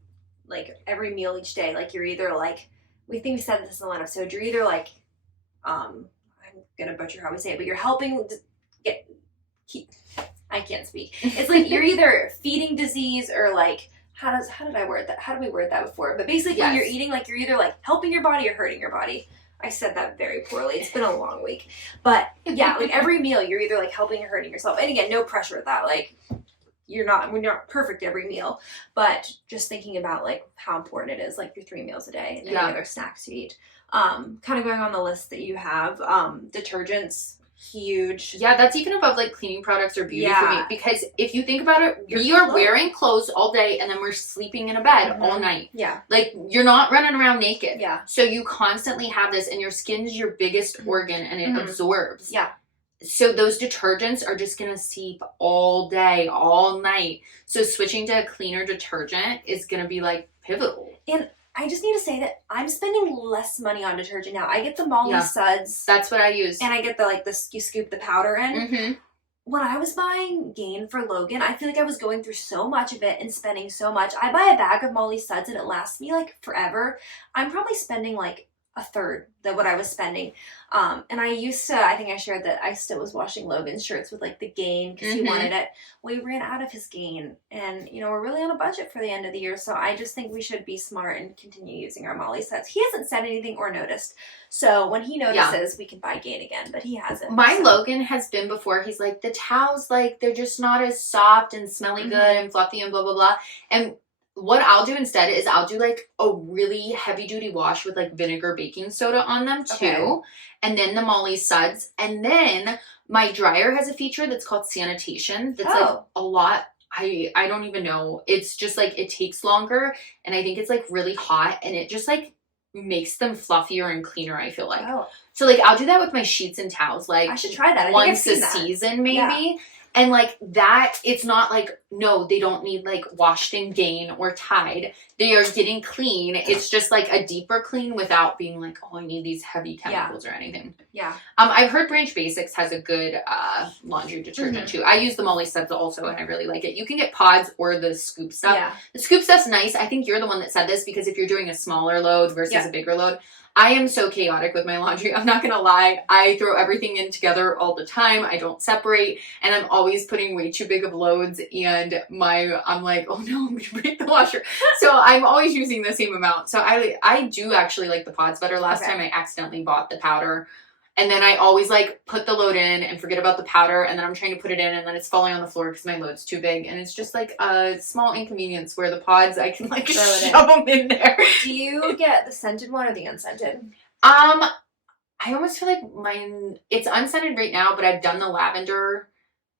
like every meal each day, like you're either like, we think we said this in one episode, you're either like, I'm gonna butcher how we say it, but you're helping I can't speak. It's like you're either feeding disease or like, how did I word that? How did we word that before? But basically when you're eating, like you're either like helping your body or hurting your body. I said that very poorly. It's been a long week. But yeah, like every meal you're either like helping or hurting yourself. And again, no pressure with that. Like we're not perfect every meal, but just thinking about like how important it is, like your 3 meals a day and any other snacks you eat. Kind of going on the list that you have, detergents, huge. Yeah, that's even above like cleaning products or beauty for me, because if you think about it, we are wearing clothes all day and then we're sleeping in a bed all night. Yeah. Like you're not running around naked. Yeah. So you constantly have this, and your skin is your biggest organ, and it absorbs. Yeah. So those detergents are just going to seep all day, all night. So switching to a cleaner detergent is going to be like pivotal. And I just need to say that I'm spending less money on detergent now. I get the Molly Suds. That's what I use. And I get the you scoop the powder in. When I was buying Gain for Logan, I feel like I was going through so much of it and spending so much. I buy a bag of Molly Suds and it lasts me like forever. I'm probably spending like a third than what I was spending. And I used to, I think I shared that I still was washing Logan's shirts with like the Gain because he wanted it. We ran out of his Gain, and you know, we're really on a budget for the end of the year. So I just think we should be smart and continue using our Molly Suds. He hasn't said anything or noticed. So when he notices, we can buy Gain again, but he hasn't. My Logan has been before. He's like, the towels, like they're just not as soft and smelly good and fluffy and blah, blah, blah. And what I'll do instead is I'll do like a really heavy duty wash with like vinegar baking soda on them too. And then the Molly Suds. And then my dryer has a feature that's called sanitation. That's like a lot. I don't even know. It's just like, it takes longer. And I think it's like really hot, and it just like makes them fluffier and cleaner, I feel like. So like I'll do that with my sheets and towels. Like I should try that. Once a season maybe. Yeah. And like that, it's not like, no, they don't need like washed in Gain or Tide. They are getting clean. It's just like a deeper clean without being like, oh, I need these heavy chemicals or anything. Yeah. I've heard Branch Basics has a good laundry detergent too. I use the Molly Suds also, and I really like it. You can get pods or the scoop stuff. Yeah. The scoop stuff's nice. I think you're the one that said this, because if you're doing a smaller load versus a bigger load, I am so chaotic with my laundry. I'm not going to lie. I throw everything in together all the time. I don't separate, and I'm always putting way too big of loads, and I'm like, oh no, I'm going to break the washer. So I'm always using the same amount. So I do actually like the pods better. Last time I accidentally bought the powder, and then I always like put the load in and forget about the powder, and then I'm trying to put it in, and then it's falling on the floor because my load's too big, and it's just like a small inconvenience where the pods, I can like shove them in there. Do you get the scented one or the unscented? I almost feel like mine, it's unscented right now, but I've done the lavender,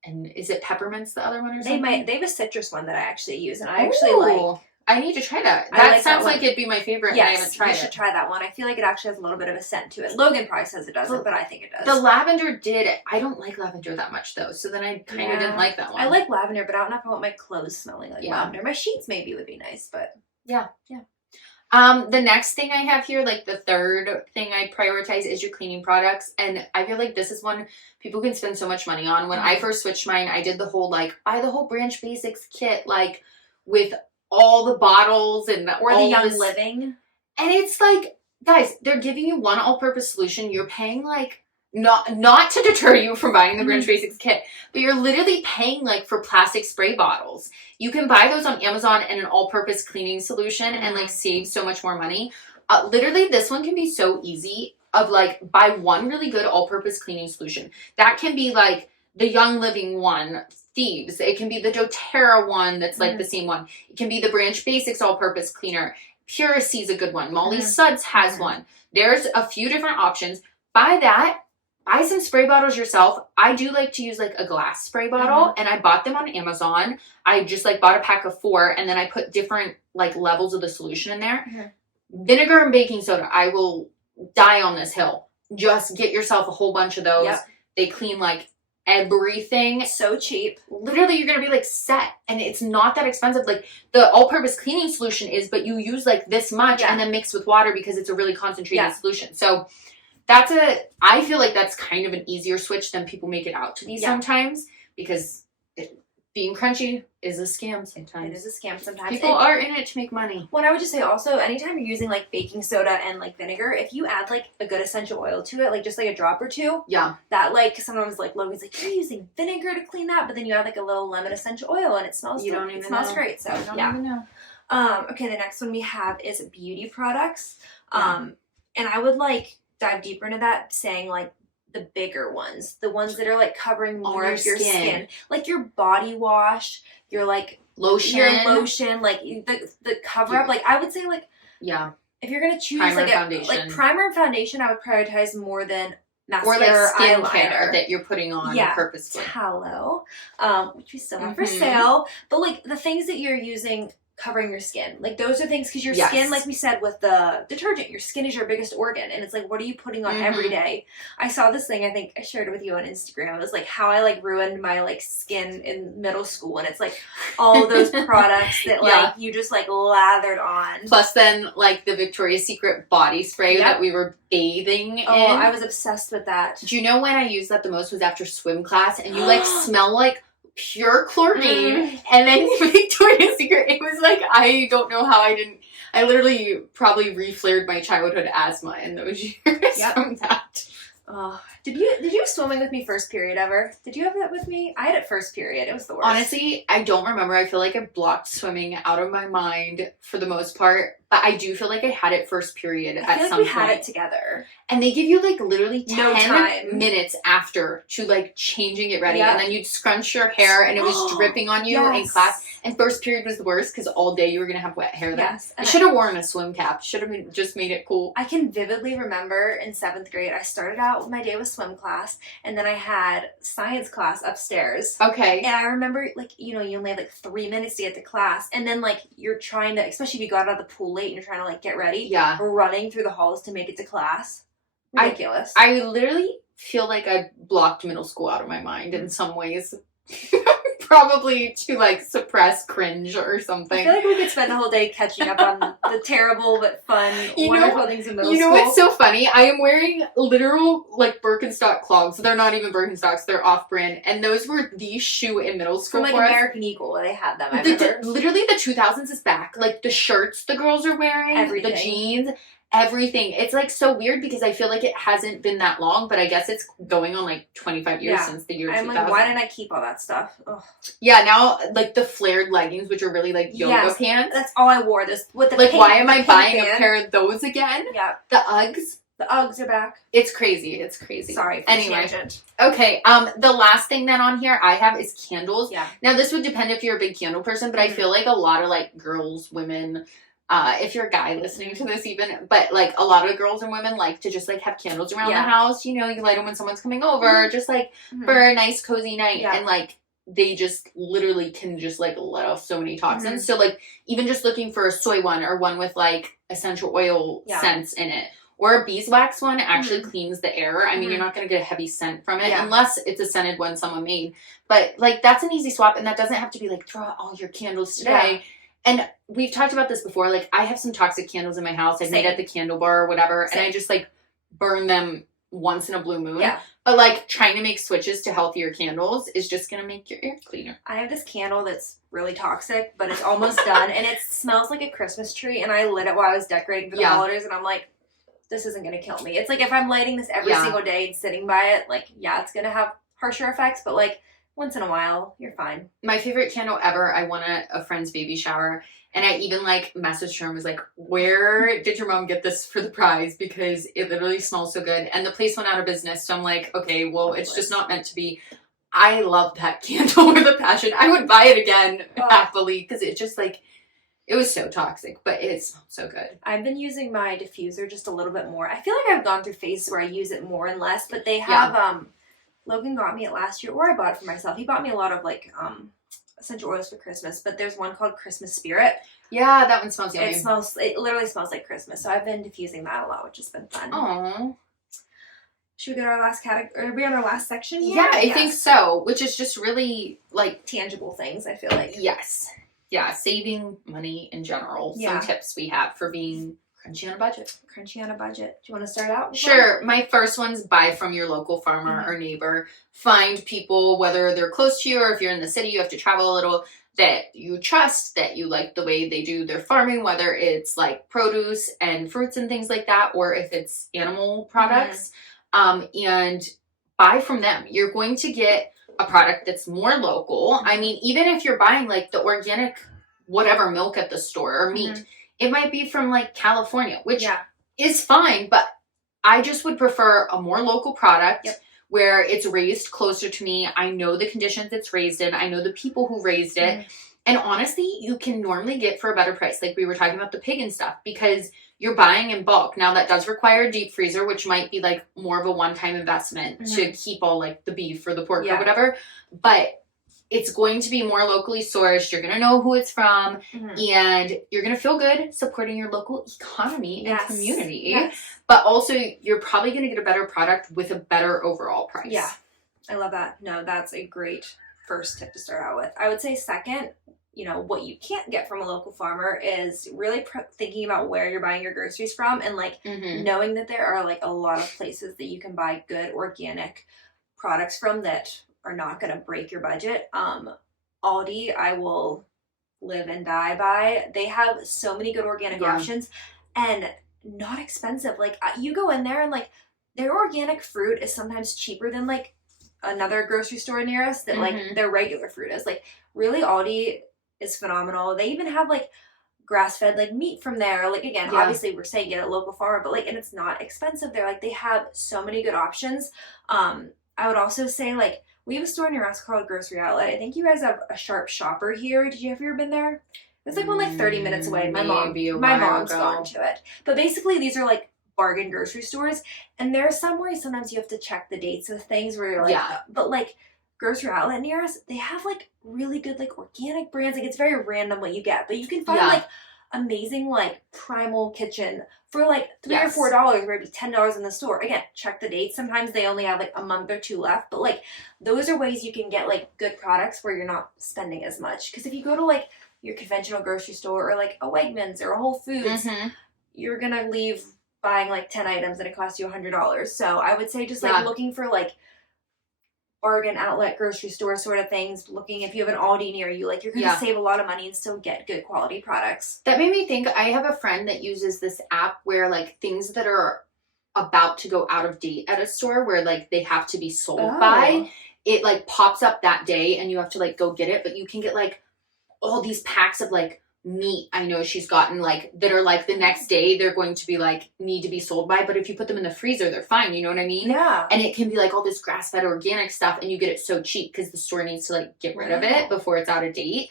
and is it peppermint's the other one or something? They have a citrus one that I actually use, and I actually like. I need to try that. That sounds like it'd be my favorite. Yes, and I haven't tried it. You should try that one. I feel like it actually has a little bit of a scent to it. Logan probably says it doesn't, but I think it does. The lavender did. I don't like lavender that much though, so then I kind of didn't like that one. I like lavender, but I don't know if I want my clothes smelling like lavender. My sheets maybe would be nice, but yeah. The next thing I have here, like the third thing I prioritize, is your cleaning products. And I feel like this is one people can spend so much money on. When I first switched mine, I did the whole like buy the whole Branch Basics kit, like with all the bottles and or the Young Living. And it's like, guys, they're giving you one all-purpose solution. You're paying like not to deter you from buying the Branch Basics kit, but you're literally paying like for plastic spray bottles. You can buy those on Amazon and an all-purpose cleaning solution and like save so much more money. Literally, this one can be so easy of like buy one really good all-purpose cleaning solution. That can be like the Young Living one, Thieves. It can be the doTERRA one that's like the same one. It can be the Branch Basics all-purpose cleaner. Puracy's a good one. Molly Suds has one. There's a few different options. Buy that. Buy some spray bottles yourself. I do like to use like a glass spray bottle, and I bought them on Amazon. I just like bought a pack of 4, and then I put different like levels of the solution in there. Vinegar and baking soda. I will die on this hill. Just get yourself a whole bunch of those. They clean like everything. So cheap. Literally, you're gonna be like set, and it's not that expensive. Like the all-purpose cleaning solution is, but you use like this much and then mix with water because it's a really concentrated solution. So I feel like that's kind of an easier switch than people make it out to be sometimes, because being crunchy is a scam sometimes. It is a scam sometimes. People are in it to make money. Well, I would just say also, anytime you're using like baking soda and like vinegar, if you add like a good essential oil to it, like just like a drop or two, that like sometimes like Logan's like, you're using vinegar to clean that, but then you add like a little lemon essential oil and it smells great. So I don't even know. Okay, the next one we have is beauty products. And I would like dive deeper into that, saying like the bigger ones, the ones that are like covering more of your skin, like your body wash, your like lotion, like the cover up. Like I would say like if you're gonna choose primer, like primer and foundation, I would prioritize more than mascara, or like skincare that you're putting on purposefully. Tallow, which we still have for sale, but like the things that you're using covering your skin, like those are things, because your skin, like we said with the detergent, your skin is your biggest organ, and it's like, what are you putting on every day? I saw this thing, I think I shared it with you on Instagram. It was like how I like ruined my like skin in middle school, and it's like all of those products that like you just like lathered on, plus then like the Victoria's Secret body spray that we were bathing in. I was obsessed with that. Do you know when I used that the most was after swim class, and you like smell like pure chlorine, and then Victoria's Secret, it was like, I don't know how I literally probably reflared my childhood asthma in those years from that. Did you have swimming with me first period ever? Did you have that with me? I had it first period. It was the worst. Honestly, I don't remember. I feel like I blocked swimming out of my mind for the most part, but I do feel like I had it first period at some point. We had it together. And they give you like literally 10 minutes after to like changing it ready, and then you'd scrunch your hair and it was dripping on you in class. And first period was the worst because all day you were going to have wet hair then. I should have worn a swim cap. Should have just made it cool. I can vividly remember in 7th grade, I started out with my day with swim class, and then I had science class upstairs. Okay. And I remember, like, you know, you only have like 3 minutes to get to class, and then like you're trying to, especially if you got out of the pool late and you're trying to like get ready, running through the halls to make it to class. Ridiculous. I literally feel like I blocked middle school out of my mind in some ways. Probably to like suppress cringe or something. I feel like we could spend the whole day catching up on the terrible but fun, wonderful things in middle school. You know what's so funny? I am wearing literal like Birkenstock clogs. They're not even Birkenstocks. They're off-brand, and those were the shoe in middle school. From like American Eagle, they had them. I remember. Literally, the 2000s is back. Like the shirts the girls are wearing, everything. The jeans. Everything. It's like so weird because I feel like it hasn't been that long, but I guess it's going on like 25 years since the year 2000. I'm like, why didn't I keep all that stuff? Ugh. Yeah, now like the flared leggings, which are really like yoga pants. That's all I wore. This with the like, why am I buying a pair of those again? Yeah, the Uggs. The Uggs are back. It's crazy. It's crazy. Sorry. Anyway. Okay. The last thing then on here I have is candles. Yeah. Now this would depend if you're a big candle person, but I feel like a lot of like girls, women. If you're a guy listening to this even, but like a lot of girls and women like to just like have candles around the house, you know, you light them when someone's coming over, just like for a nice cozy night, and like they just literally can just like let off so many toxins. So like even just looking for a soy one or one with like essential oil scents in it, or a beeswax one actually cleans the air. I mean, you're not going to get a heavy scent from it unless it's a scented one someone made, but like that's an easy swap, and that doesn't have to be like throw out all your candles today. And we've talked about this before. Like, I have some toxic candles in my house. I've made at the candle bar or whatever. And I just, like, burn them once in a blue moon. Yeah. But, like, trying to make switches to healthier candles is just going to make your air cleaner. I have this candle that's really toxic, but it's almost done. And it smells like a Christmas tree. And I lit it while I was decorating for the holidays. And I'm like, this isn't going to kill me. It's like if I'm lighting this every single day and sitting by it, like, it's going to have harsher effects. But, like, once in a while, you're fine. My favorite candle ever, I won a friend's baby shower, and I even, like, messaged her and was like, where did your mom get this for the prize? Because it literally smells so good. And the place went out of business, so I'm like, okay, well, it's just not meant to be. I love that candle with a passion. I would buy it again happily, because it just, like, it was so toxic, but it smelled so good. I've been using my diffuser just a little bit more. I feel like I've gone through phases where I use it more and less, but they have, Logan got me it last year, or I bought it for myself. He bought me a lot of, like, essential oils for Christmas, but there's one called Christmas Spirit. Yeah, that one smells yummy. It literally smells like Christmas, so I've been diffusing that a lot, which has been fun. Aww. Should we go to our last category? Are we on our last section here? Yeah, I think so, which is just really, like... tangible things, I feel like. Yes. Yeah, saving money in general. Some tips we have for being Crunchy on a budget. Krunchy on a budget. Do you want to start out? Sure. My first one's buy from your local farmer or neighbor. Find people, whether they're close to you or if you're in the city, you have to travel a little, that you trust, that you like the way they do their farming, whether it's like produce and fruits and things like that, or if it's animal products, and buy from them. You're going to get a product that's more local. I mean, even if you're buying like the organic whatever milk at the store or meat, it might be from like California, which is fine, but I just would prefer a more local product where it's raised closer to me. I know the conditions it's raised in. I know the people who raised it. And honestly, you can normally get for a better price. Like we were talking about the pig and stuff, because you're buying in bulk. Now that does require a deep freezer, which might be like more of a one-time investment to keep all like the beef or the pork or whatever. But it's going to be more locally sourced. You're going to know who it's from, and you're going to feel good supporting your local economy and community. But also, you're probably going to get a better product with a better overall price. Yeah, I love that. No, that's a great first tip to start out with. I would say second, you know, what you can't get from a local farmer is really thinking about where you're buying your groceries from, and like knowing that there are like a lot of places that you can buy good organic products from that are not going to break your budget. Aldi, I will live and die by. They have so many good organic options and not expensive. Like you go in there and like their organic fruit is sometimes cheaper than like another grocery store near us that like their regular fruit is. Like really, Aldi is phenomenal. They even have like grass-fed like meat from there. Like again, obviously we're saying get a local farmer, but like, and it's not expensive. They're like, they have so many good options. I would also say like, we have a store near us called Grocery Outlet. I think you guys have a Sharp Shopper here. Have you ever been there? It's like one like 30 minutes away. My mom's gone to it. But basically these are like bargain grocery stores, and there are some where sometimes you have to check the dates of things where you're like, but like Grocery Outlet near us, they have like really good like organic brands. Like it's very random what you get, but you can find like amazing like Primal Kitchen for like $3 or $4, where it'd be $10 in the store. Again, check the dates. Sometimes they only have like a month or two left, but like those are ways you can get like good products where you're not spending as much. Because if you go to like your conventional grocery store or like a Wegmans or a Whole Foods, you're gonna leave buying like 10 items and it costs you $100. So I would say just like looking for like bargain outlet grocery store sort of things, looking if you have an Aldi near you, like you're gonna save a lot of money and still get good quality products. That made me think, I have a friend that uses this app where like things that are about to go out of date at a store where like they have to be sold by, it like pops up that day and you have to like go get it, but you can get like all these packs of like meat. I know she's gotten like that are like the next day they're going to be like need to be sold by, but if you put them in the freezer they're fine, you know what I mean? And it can be like all this grass-fed organic stuff, and you get it so cheap because the store needs to like get rid of it before it's out of date.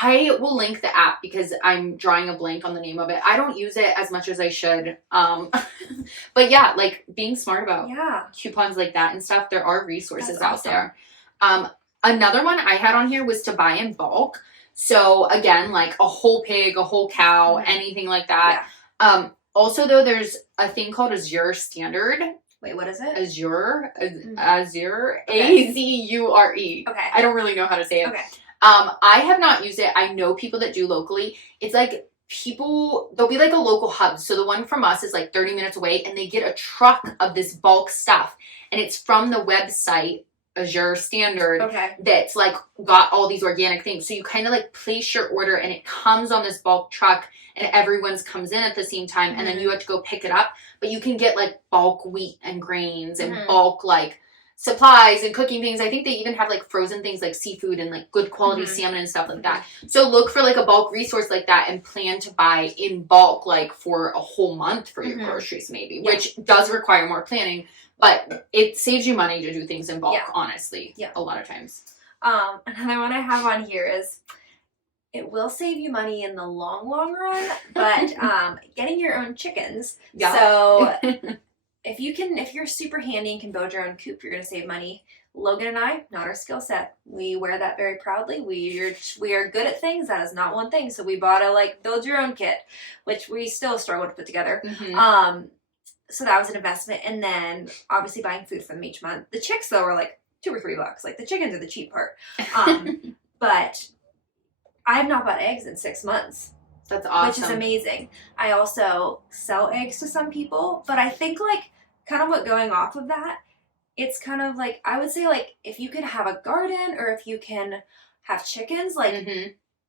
I will link the app because I'm drawing a blank on the name of it. I don't use it as much as I should, but yeah, like being smart about coupons like that and stuff. There are resources out there. Another one I had on here was to buy in bulk. So again, like a whole pig, a whole cow, anything like that. Also though, there's a thing called Azure Standard. Wait, what is it? Azure, Azure, A-Z-U-R-E. Okay. I don't really know how to say it. Okay. I have not used it. I know people that do locally. It's like there'll be like a local hub. So the one from us is like 30 minutes away, and they get a truck of this bulk stuff, and it's from the website Azure Standard that's like got all these organic things. So you kind of like place your order and it comes on this bulk truck and everyone's comes in at the same time, and then you have to go pick it up. But you can get like bulk wheat and grains and bulk like supplies and cooking things. I think they even have like frozen things like seafood and like good quality salmon and stuff like that. So look for like a bulk resource like that and plan to buy in bulk like for a whole month for your groceries maybe, which does require more planning. But it saves you money to do things in bulk, honestly, a lot of times. Another one I have on here is, it will save you money in the long run, but getting your own chickens. So if you're super handy and can build your own coop, you're going to save money. Logan and I, not our skill set. We wear that very proudly. We are good at things. That is not one thing. So we bought a like build your own kit, which we still struggle to put together. So that was an investment. And then obviously buying food for them each month. The chicks though are like $2 or $3. Like the chickens are the cheap part. But I have not bought eggs in 6 months. That's awesome. Which is amazing. I also sell eggs to some people, but I think like kind of what going off of that, it's kind of like I would say like if you could have a garden or if you can have chickens, like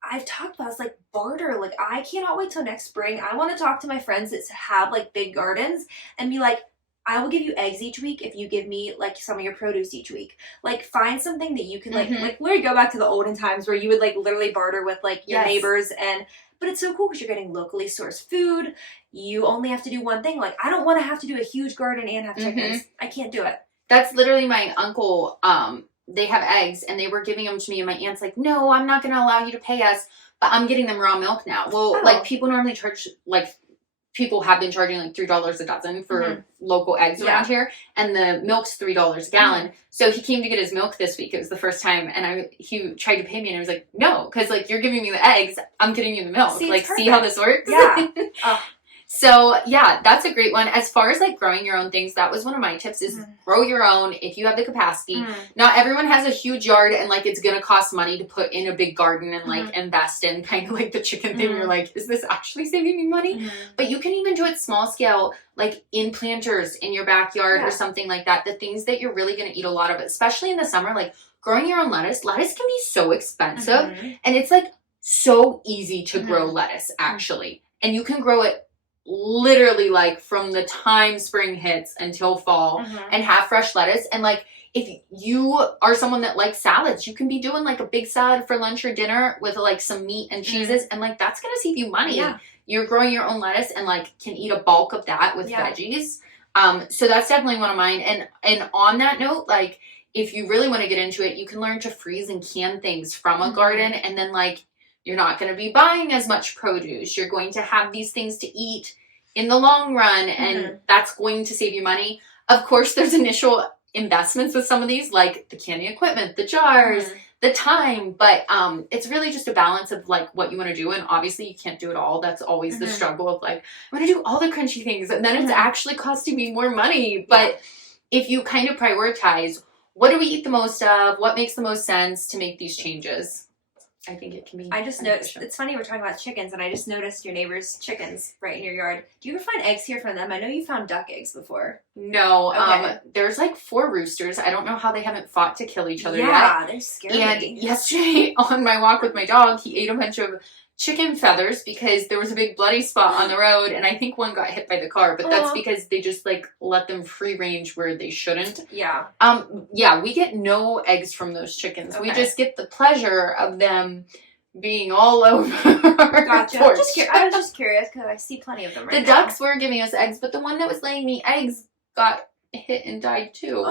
I've talked about it's like barter. Like I cannot wait till next spring. I want to talk to my friends that have like big gardens and be like, I will give you eggs each week if you give me like some of your produce each week. Like find something that you can like literally go back to the olden times where you would like literally barter with like your neighbors but it's so cool because you're getting locally sourced food. You only have to do one thing. Like I don't want to have to do a huge garden and have chickens. I can't do it. That's literally my uncle. They have eggs and they were giving them to me and my aunt's like, no, I'm not going to allow you to pay us, but I'm getting them raw milk now. Well, like people normally charge like people have been charging like $3 a dozen for local eggs around here, and the milk's $3 a gallon. So he came to get his milk this week. It was the first time, and he tried to pay me, and I was like, no, because like you're giving me the eggs, I'm getting you the milk. See, like, see how this works? Yeah. So yeah, that's a great one. As far as like growing your own things, that was one of my tips is grow your own if you have the capacity. Not everyone has a huge yard and like it's going to cost money to put in a big garden and like invest in kind of like the chicken thing. You're like, is this actually saving me money? But you can even do it small scale, like in planters in your backyard or something like that. The things that you're really going to eat a lot of, especially in the summer, like growing your own lettuce. Lettuce can be so expensive and it's like so easy to grow lettuce actually. And you can grow it literally like from the time spring hits until fall and have fresh lettuce. And like if you are someone that likes salads, you can be doing like a big salad for lunch or dinner with like some meat and cheeses and like that's gonna save you money. You're growing your own lettuce and like can eat a bulk of that with veggies. So that's definitely one of mine. And on that note, like if you really want to get into it, you can learn to freeze and can things from a garden, and then like you're not going to be buying as much produce. You're going to have these things to eat in the long run, and that's going to save you money. Of course, there's initial investments with some of these, like the canning equipment, the jars, the time, but it's really just a balance of like what you want to do. And obviously you can't do it all. That's always the struggle of like, I want to do all the crunchy things, and then it's actually costing me more money. But if you kind of prioritize, what do we eat the most of? What makes the most sense to make these changes? I think it can be. I just noticed, it's funny we're talking about chickens, and I just noticed your neighbor's chickens right in your yard. Do you ever find eggs here from them? I know you found duck eggs before. No, there's like 4 roosters. I don't know how they haven't fought to kill each other yet. Yeah, they're scary. And yesterday on my walk with my dog, he ate a bunch of chicken feathers because there was a big bloody spot on the road, and I think one got hit by the car, but that's because they just like let them free range where they shouldn't. Yeah. We get no eggs from those chickens. We just get the pleasure of them being all over our Gotcha. porch. I was just curious because I see plenty of them right now. The ducks were giving us eggs, but the one that was laying me eggs got hit and died too.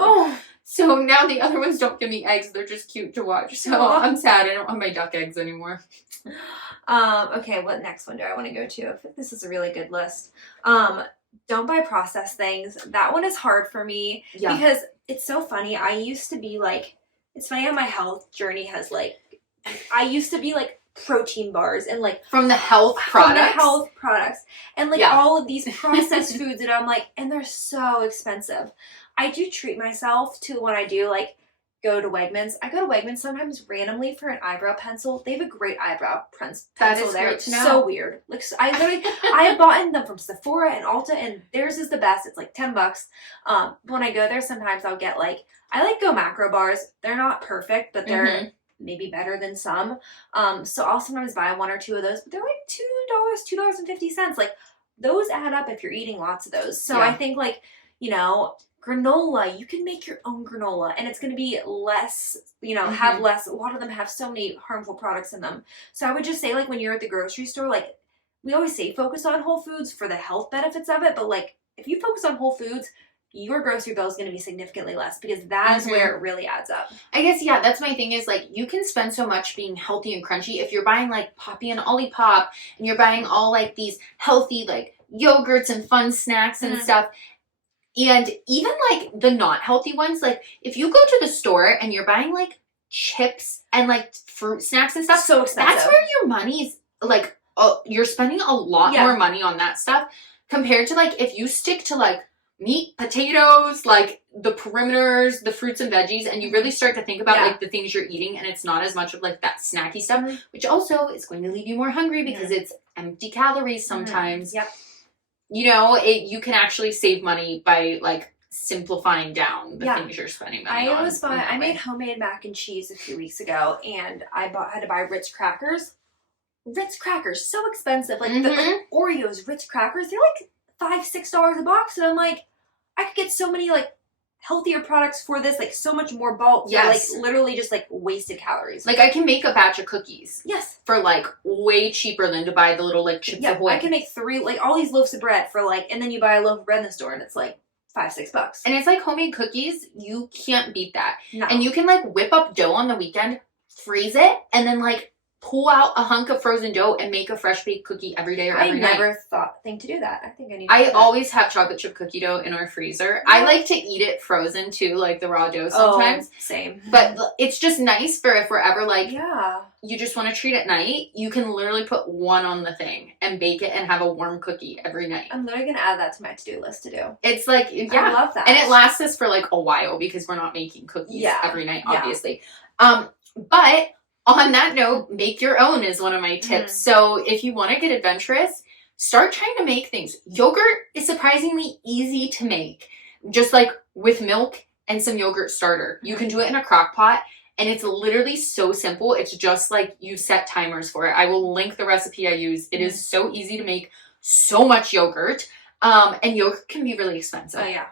So now the other ones don't give me eggs. They're just cute to watch. So I'm sad I don't have my duck eggs anymore. Okay, what next one do I want to go to? This is a really good list. Don't buy processed things. That one is hard for me because it's so funny. I used to be like, it's funny how my health journey has like, I used to be like protein bars and like from the health products and like all of these processed foods that I'm like, and they're so expensive. I do treat myself to when I do like go to Wegmans. I go to Wegmans sometimes randomly for an eyebrow pencil. They have a great eyebrow pencil there. It's so weird. Like I have bought them from Sephora and Ulta, and theirs is the best. It's like $10. When I go there, sometimes I'll get like, I like Go Macro bars. They're not perfect, but they're maybe better than some. So I'll sometimes buy 1 or 2 of those, but they're like $2.50. Like those add up if you're eating lots of those. So I think like, you know, granola, you can make your own granola and it's going to be less, you know, have less. A lot of them have so many harmful products in them. So I would just say like when you're at the grocery store, like we always say focus on whole foods for the health benefits of it. But like if you focus on whole foods, your grocery bill is going to be significantly less because that is where it really adds up. I guess, that's my thing is like you can spend so much being healthy and crunchy. If you're buying like Poppy and Olipop and you're buying all like these healthy like yogurts and fun snacks and stuff. And even like the not healthy ones, like if you go to the store and you're buying like chips and like fruit snacks and stuff, so expensive. That's where your money's like, you're spending a lot more money on that stuff compared to like if you stick to like meat, potatoes, like the perimeters, the fruits and veggies, and you really start to think about like the things you're eating, and it's not as much of like that snacky stuff, which also is going to leave you more hungry because it's empty calories sometimes. Yep. You know, you can actually save money by like simplifying down the things you're spending money on. I made homemade mac and cheese a few weeks ago, and I had to buy Ritz crackers. Ritz crackers, so expensive. Like the Oreos, Ritz crackers, they're like $5-6 a box, and I'm like, I could get so many like healthier products for this, like so much more bulk. Yes. For, like literally just like wasted calories. Like I can make a batch of cookies. Yes. For like way cheaper than to buy the little like Chips Ahoy. I can make 3, like all these loaves of bread for like, and then you buy a loaf of bread in the store and it's like $5-6. And it's like homemade cookies. You can't beat that. No. And you can like whip up dough on the weekend, freeze it, and then like pull out a hunk of frozen dough and make a fresh baked cookie every day or every night. I never think to do that. I think I need to do that. always have chocolate chip cookie dough in our freezer. Yeah. I like to eat it frozen too, like the raw dough sometimes. Same. But it's just nice for if we're ever like, you just want to treat at night, you can literally put one on the thing and bake it and have a warm cookie every night. I'm literally going to add that to my to-do list to do. It's like, I love that. And it lasts us for like a while because we're not making cookies every night, obviously. But on that note, make your own is one of my tips. So if you want to get adventurous, start trying to make things. Yogurt is surprisingly easy to make. Just like with milk and some yogurt starter. You can do it in a crock pot, and it's literally so simple. It's just like you set timers for it. I will link the recipe I use. It is so easy to make so much yogurt. And yogurt can be really expensive. Oh, yeah.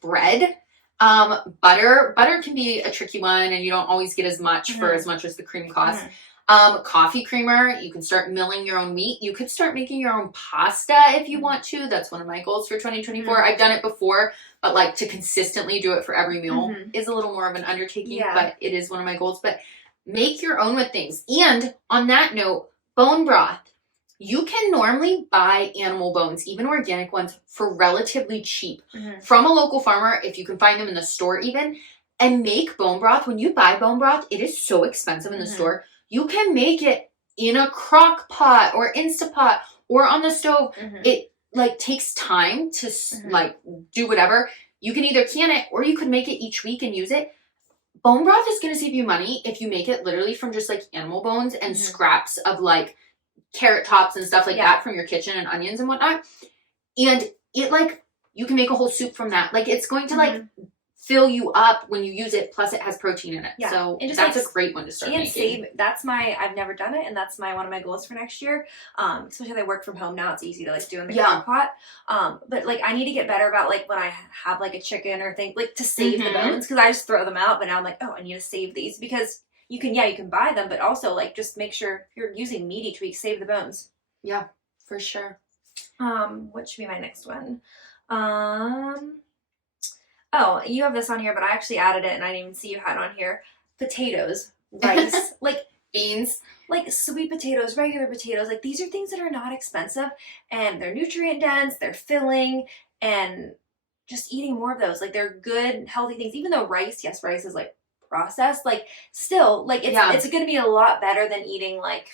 Bread. Butter can be a tricky one, and you don't always get as much for as much as the cream costs. Coffee creamer, you can start milling your own wheat. You could start making your own pasta if you want to. That's one of my goals for 2024. I've done it before, but like to consistently do it for every meal is a little more of an undertaking, but it is one of my goals. But make your own with things. And on that note, bone broth. You can normally buy animal bones, even organic ones, for relatively cheap from a local farmer, if you can find them in the store even, and make bone broth. When you buy bone broth, it is so expensive in the store. You can make it in a crock pot or Instapot or on the stove. It like takes time to like do whatever. You can either can it or you could make it each week and use it. Bone broth is going to save you money if you make it literally from just like animal bones and scraps of like carrot tops and stuff like that from your kitchen and onions and whatnot. And it like, you can make a whole soup from that. Like it's going to like fill you up when you use it. Plus it has protein in it. Yeah. So and just that's like, a great one to start making. I've never done it. And that's one of my goals for next year. Especially as I work from home now, it's easy to like do in the crock pot. But like I need to get better about like when I have like a chicken or thing, like to save the bones. Cause I just throw them out. But now I'm like, oh, I need to save these because you can buy them, but also like just make sure if you're using meat each week, save the bones. Yeah, for sure. What should be my next one? Oh, you have this on here, but I actually added it and I didn't even see you had it on here. Potatoes, rice, like beans, like sweet potatoes, regular potatoes. Like these are things that are not expensive and they're nutrient dense, they're filling, and just eating more of those. Like they're good, healthy things. Even though rice is like processed, like still like it's going to be a lot better than eating like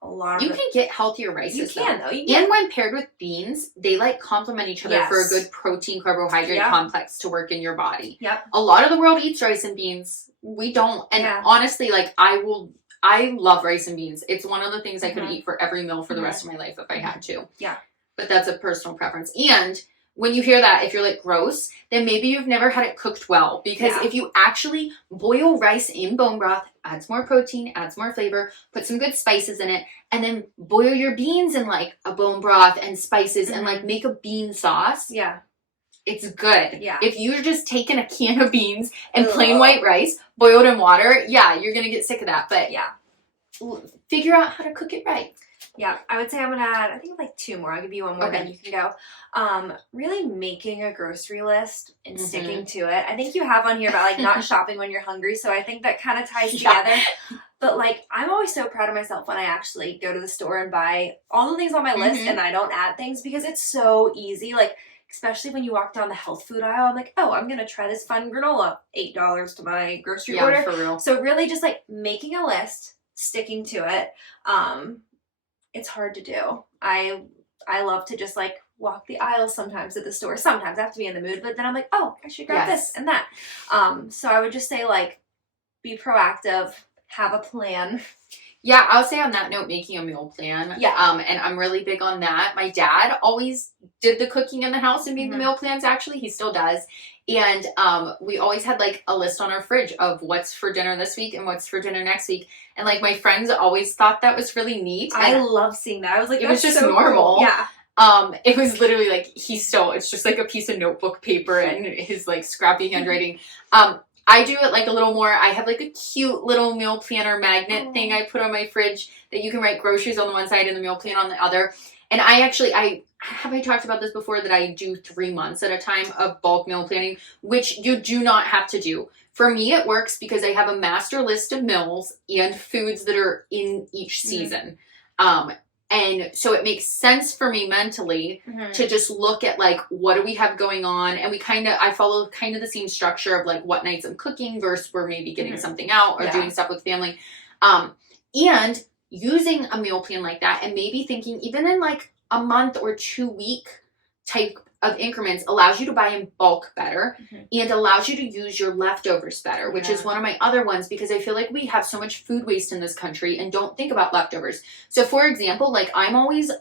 a lot. You can get healthier rices. You can though. And when paired with beans, they like complement each other for a good protein carbohydrate complex to work in your body. A lot of the world eats rice and beans. We don't. And honestly, like I love rice and beans. It's one of the things I could eat for every meal for the rest of my life if I had to. But that's a personal preference. And when you hear that, if you're like gross, then maybe you've never had it cooked well. Because if you actually boil rice in bone broth, adds more protein, adds more flavor, put some good spices in it, and then boil your beans in like a bone broth and spices and like make a bean sauce. It's good. If you're just taking a can of beans and plain white rice boiled in water, you're going to get sick of that. But figure out how to cook it right. I would say I'm going to add, I think like 2 more. I'll give you one more, then you can go. Really making a grocery list and sticking to it. I think you have on here about like not shopping when you're hungry, so I think that kind of ties together. But like, I'm always so proud of myself when I actually go to the store and buy all the things on my list and I don't add things because it's so easy. Like, especially when you walk down the health food aisle, I'm like, oh, I'm going to try this fun granola. $8 to my grocery order. For real. So really just like making a list, sticking to it. It's hard to do. I love to just like walk the aisles sometimes at the store. Sometimes I have to be in the mood, but then I'm like, oh, I should grab Yes. this and that. So I would just say, like, be proactive, have a plan. Yeah, I'll say on that note, making a meal plan. Yeah. And I'm really big on that. My dad always did the cooking in the house and made the meal plans, actually. He still does. And we always had, like, a list on our fridge of what's for dinner this week and what's for dinner next week. And, like, my friends always thought that was really neat. I love seeing that. I was like, it was just so normal. Cool. Yeah. It was literally, like, it's just, like, a piece of notebook paper and his, like, scrappy handwriting. I do it, like, a little more. I have, like, a cute little meal planner magnet thing I put on my fridge that you can write groceries on the one side and the meal plan on the other. And I talked about this before, that I do 3 months at a time of bulk meal planning, which you do not have to do. For me, it works because I have a master list of meals and foods that are in each season. And so it makes sense for me mentally to just look at, like, what do we have going on? And I follow kind of the same structure of, like, what nights I'm cooking versus we're maybe getting something out or doing stuff with family. And using a meal plan like that, and maybe thinking even in, like, a month or 2 week type of increments, allows you to buy in bulk better and allows you to use your leftovers better, which is one of my other ones, because I feel like we have so much food waste in this country and don't think about leftovers. So for example, like,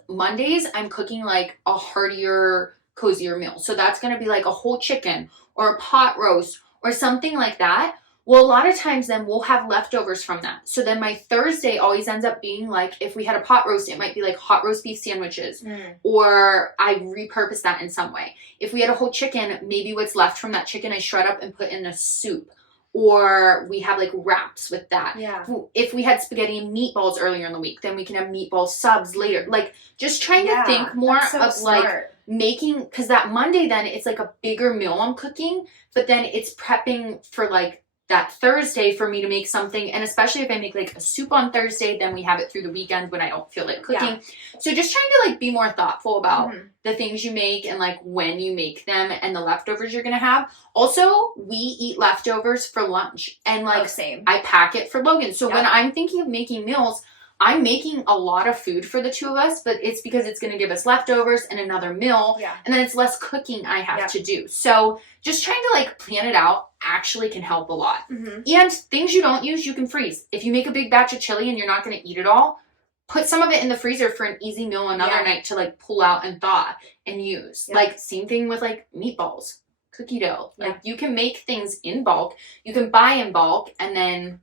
Mondays, I'm cooking, like, a heartier, cozier meal. So that's going to be, like, a whole chicken or a pot roast or something like that. Well, a lot of times then we'll have leftovers from that. So then my Thursday always ends up being, like, if we had a pot roast, it might be, like, hot roast beef sandwiches, or I repurpose that in some way. If we had a whole chicken, maybe what's left from that chicken I shred up and put in a soup, or we have, like, wraps with that. Yeah. If we had spaghetti and meatballs earlier in the week, then we can have meatball subs later. Like, just trying to think more of smart. Like, making, because that Monday then it's, like, a bigger meal I'm cooking, but then it's prepping for, like, that Thursday for me to make something. And especially if I make, like, a soup on Thursday, then we have it through the weekend when I don't feel like cooking. Yeah. So just trying to, like, be more thoughtful about the things you make and, like, when you make them and the leftovers you're gonna have. Also, we eat leftovers for lunch, and, like, same. I pack it for Logan. So when I'm thinking of making meals, I'm making a lot of food for the two of us, but it's because it's going to give us leftovers and another meal. Yeah. And then it's less cooking I have to do. So just trying to, like, plan it out actually can help a lot. And things you don't use, you can freeze. If you make a big batch of chili and you're not going to eat it all, put some of it in the freezer for an easy meal another night to, like, pull out and thaw and use. Like, same thing with, like, meatballs, cookie dough. Like, you can make things in bulk. You can buy in bulk and then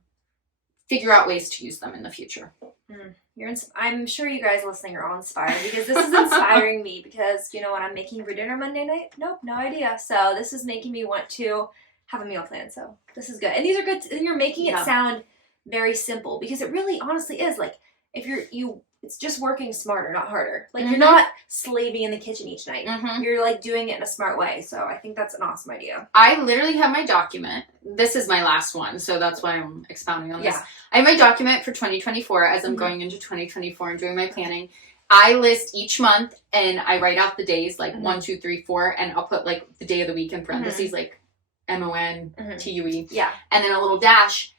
figure out ways to use them in the future. I'm sure you guys listening are all inspired, because this is inspiring me, because, you know, what I'm making for dinner Monday night? Nope, no idea. So this is making me want to have a meal plan. So this is good. And these are good. And you're making it sound very simple, because it really honestly is. Like, if it's just working smarter, not harder. Like, you're not slaving in the kitchen each night. You're, like, doing it in a smart way. So I think that's an awesome idea. I literally have my document. This is my last one, so that's why I'm expounding on this. I have my document for 2024 as I'm going into 2024 and doing my planning. I list each month and I write out the days, like 1, 2, 3, 4, and I'll put, like, the day of the week in parentheses, like MONTUE. Yeah. And then a little dash.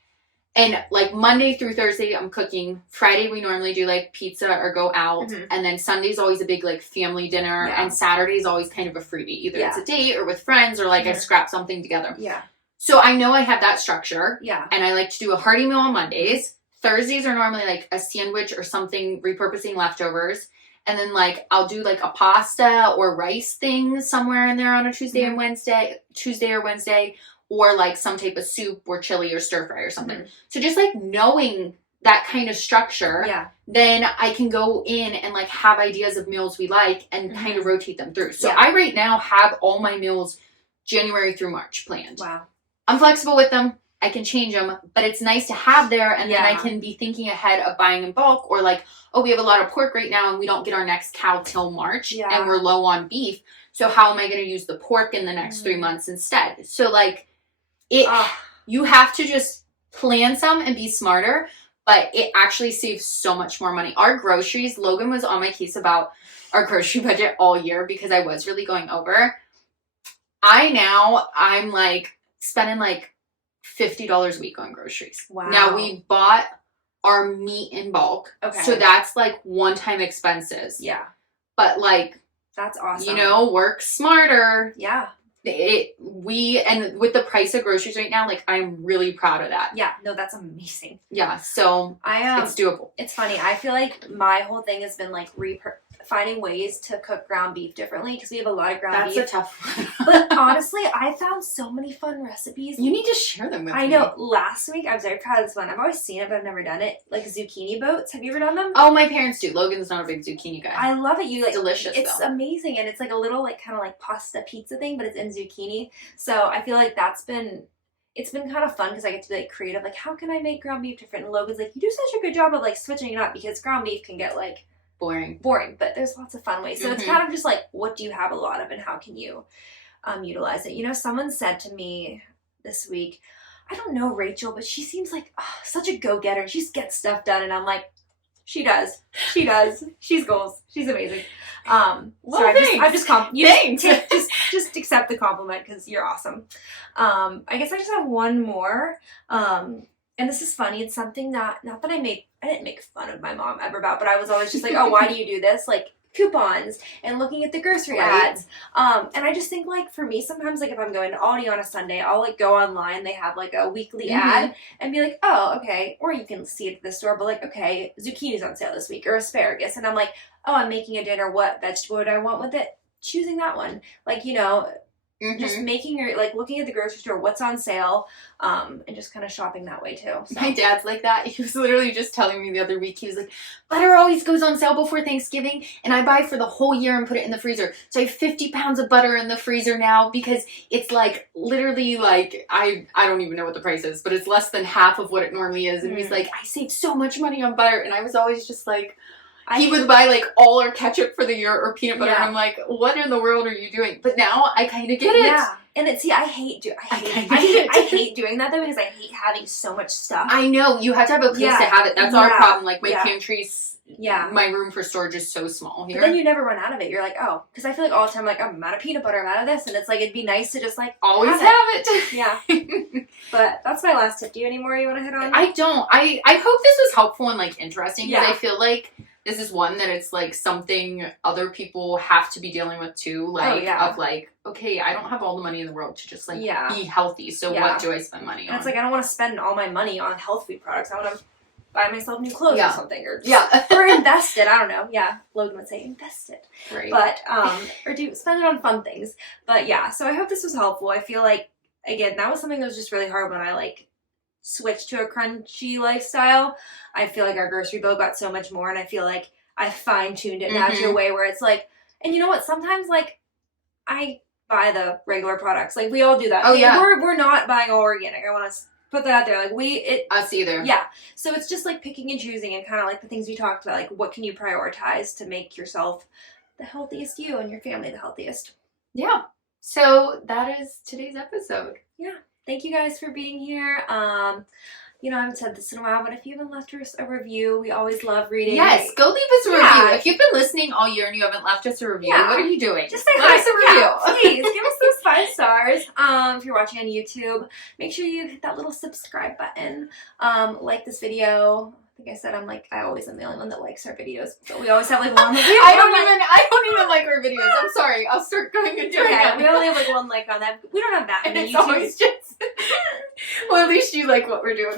And, like, Monday through Thursday, I'm cooking. Friday, we normally do, like, pizza or go out. And then Sunday's always a big, like, family dinner. And Saturday's always kind of a freebie. Either it's a date or with friends, or, like, I scrap something together. Yeah. So I know I have that structure. Yeah. And I like to do a hearty meal on Mondays. Thursdays are normally, like, a sandwich or something, repurposing leftovers. And then, like, I'll do, like, a pasta or rice thing somewhere in there on a Tuesday or Wednesday. Or, like, some type of soup or chili or stir fry or something. So just, like, knowing that kind of structure, then I can go in and, like, have ideas of meals we like and kind of rotate them through. So I right now have all my meals January through March planned. Wow. I'm flexible with them. I can change them, but it's nice to have there, and then I can be thinking ahead of buying in bulk, or, like, oh, we have a lot of pork right now and we don't get our next cow till March and we're low on beef. So how am I going to use the pork in the next 3 months instead? So, like, you have to just plan some and be smarter, but it actually saves so much more money. Our groceries, Logan was on my case about our grocery budget all year because I was really going over. I'm like spending like $50 a week on groceries. Wow. Now we bought our meat in bulk. Okay. So that's like one-time expenses. Yeah. But like That's awesome. You know, work smarter. Yeah. And with the price of groceries right now, like, I'm really proud of that. Yeah, no, that's amazing. Yeah, so it's doable. It's funny. I feel like my whole thing has been like finding ways to cook ground beef differently because we have a lot of ground beef. That's a tough one. But honestly, I found so many fun recipes. You need to share them with me. I know. Last week, I was very proud of this one. I've always seen it, but I've never done it. Like zucchini boats. Have you ever done them? Oh, my parents do. Logan's not a big zucchini guy. I love it. It's delicious. It's amazing, and it's like a little like kind of like pasta pizza thing, but it's in zucchini. So I feel like it's been kind of fun because I get to be like creative. Like, how can I make ground beef different? And Logan's like, you do such a good job of like switching it up because ground beef can get like boring, but there's lots of fun ways. So it's kind of just like, what do you have a lot of and how can you utilize it? You know, someone said to me this week, I don't know Rachel, but she seems like such a go-getter. She just gets stuff done. And I'm like, she does. She's goals. She's amazing. Well, thanks. Thanks. Just accept the compliment because you're awesome. I guess I just have one more. And this is funny. It's something that, not that I didn't make fun of my mom ever about, but I was always just like, oh, why do you do this? Like coupons and looking at the grocery ads. And I just think like for me, sometimes like if I'm going to Aldi on a Sunday, I'll like go online. They have like a weekly ad and be like, oh, okay. Or you can see it at the store, but like, okay, zucchini's on sale this week or asparagus. And I'm like, oh, I'm making a dinner. What vegetable would I want with it? Choosing that one. Like, you know, just making your, like looking at the grocery store, what's on sale, and just kind of shopping that way too. So. My dad's like that. He was literally just telling me the other week, he was like, butter always goes on sale before Thanksgiving, and I buy for the whole year and put it in the freezer. So I have 50 pounds of butter in the freezer now because it's like literally like, I don't even know what the price is, but it's less than half of what it normally is. And he's like, I save so much money on butter. And I was always just like, he would buy like all our ketchup for the year or peanut butter, and I'm like, what in the world are you doing? But now I kind of get it. Yeah, and I hate doing that though because I hate having so much stuff. I know, you have to have a place to have it. That's our problem. Like my pantry's, my room for storage is so small here. But then you never run out of it. You're like, oh, because I feel like all the time, like I'm out of peanut butter, I'm out of this, and it's like it'd be nice to just like always have it. Yeah. But that's my last tip. Do you have any more you want to hit on? I don't. I hope this was helpful and like interesting because I feel like this is one that it's like something other people have to be dealing with too. Like of like, okay, I don't have all the money in the world to just like be healthy. So what do I spend money on? It's like I don't want to spend all my money on health food products. I want to buy myself new clothes or something, or or invest it. I don't know. Yeah, Logan would say invest it. Right. But or spend it on fun things. But yeah, so I hope this was helpful. I feel like again that was something that was just really hard when I like switched to a crunchy lifestyle. I feel like our grocery bill got so much more, and I feel like I fine-tuned it now to a way where it's like, and you know what, sometimes like I buy the regular products, like we all do that. We're not buying all organic. I want to put that out there, like us either. Yeah, so it's just like picking and choosing, and kind of like the things we talked about, like what can you prioritize to make yourself the healthiest you and your family the healthiest. Yeah, so that is today's episode. Yeah. Thank you guys for being here. You know, I haven't said this in a while, but if you haven't left us a review, we always love reading. Yes, go leave us a review. If you've been listening all year and you haven't left us a review, what are you doing? Just say hi. Us a review. Please, give us those 5 stars. If you're watching on YouTube, make sure you hit that little subscribe button. Like this video. I think I said I always am the only one that likes our videos, but we always have like one. I don't even like our videos. I'm sorry. I'll start going and doing that. We only have like 1 like on that. We don't have that many. It's always just. Well, at least you like what we're doing.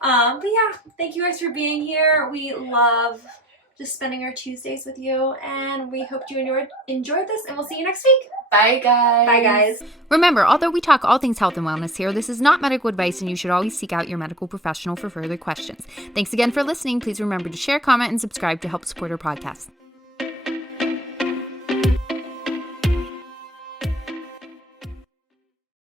But yeah, thank you guys for being here. We love just spending our Tuesdays with you, and we hope you enjoyed this, and we'll see you next week. Bye, guys. Bye, guys. Remember, although we talk all things health and wellness here, this is not medical advice, and you should always seek out your medical professional for further questions. Thanks again for listening. Please remember to share, comment, and subscribe to help support our podcast.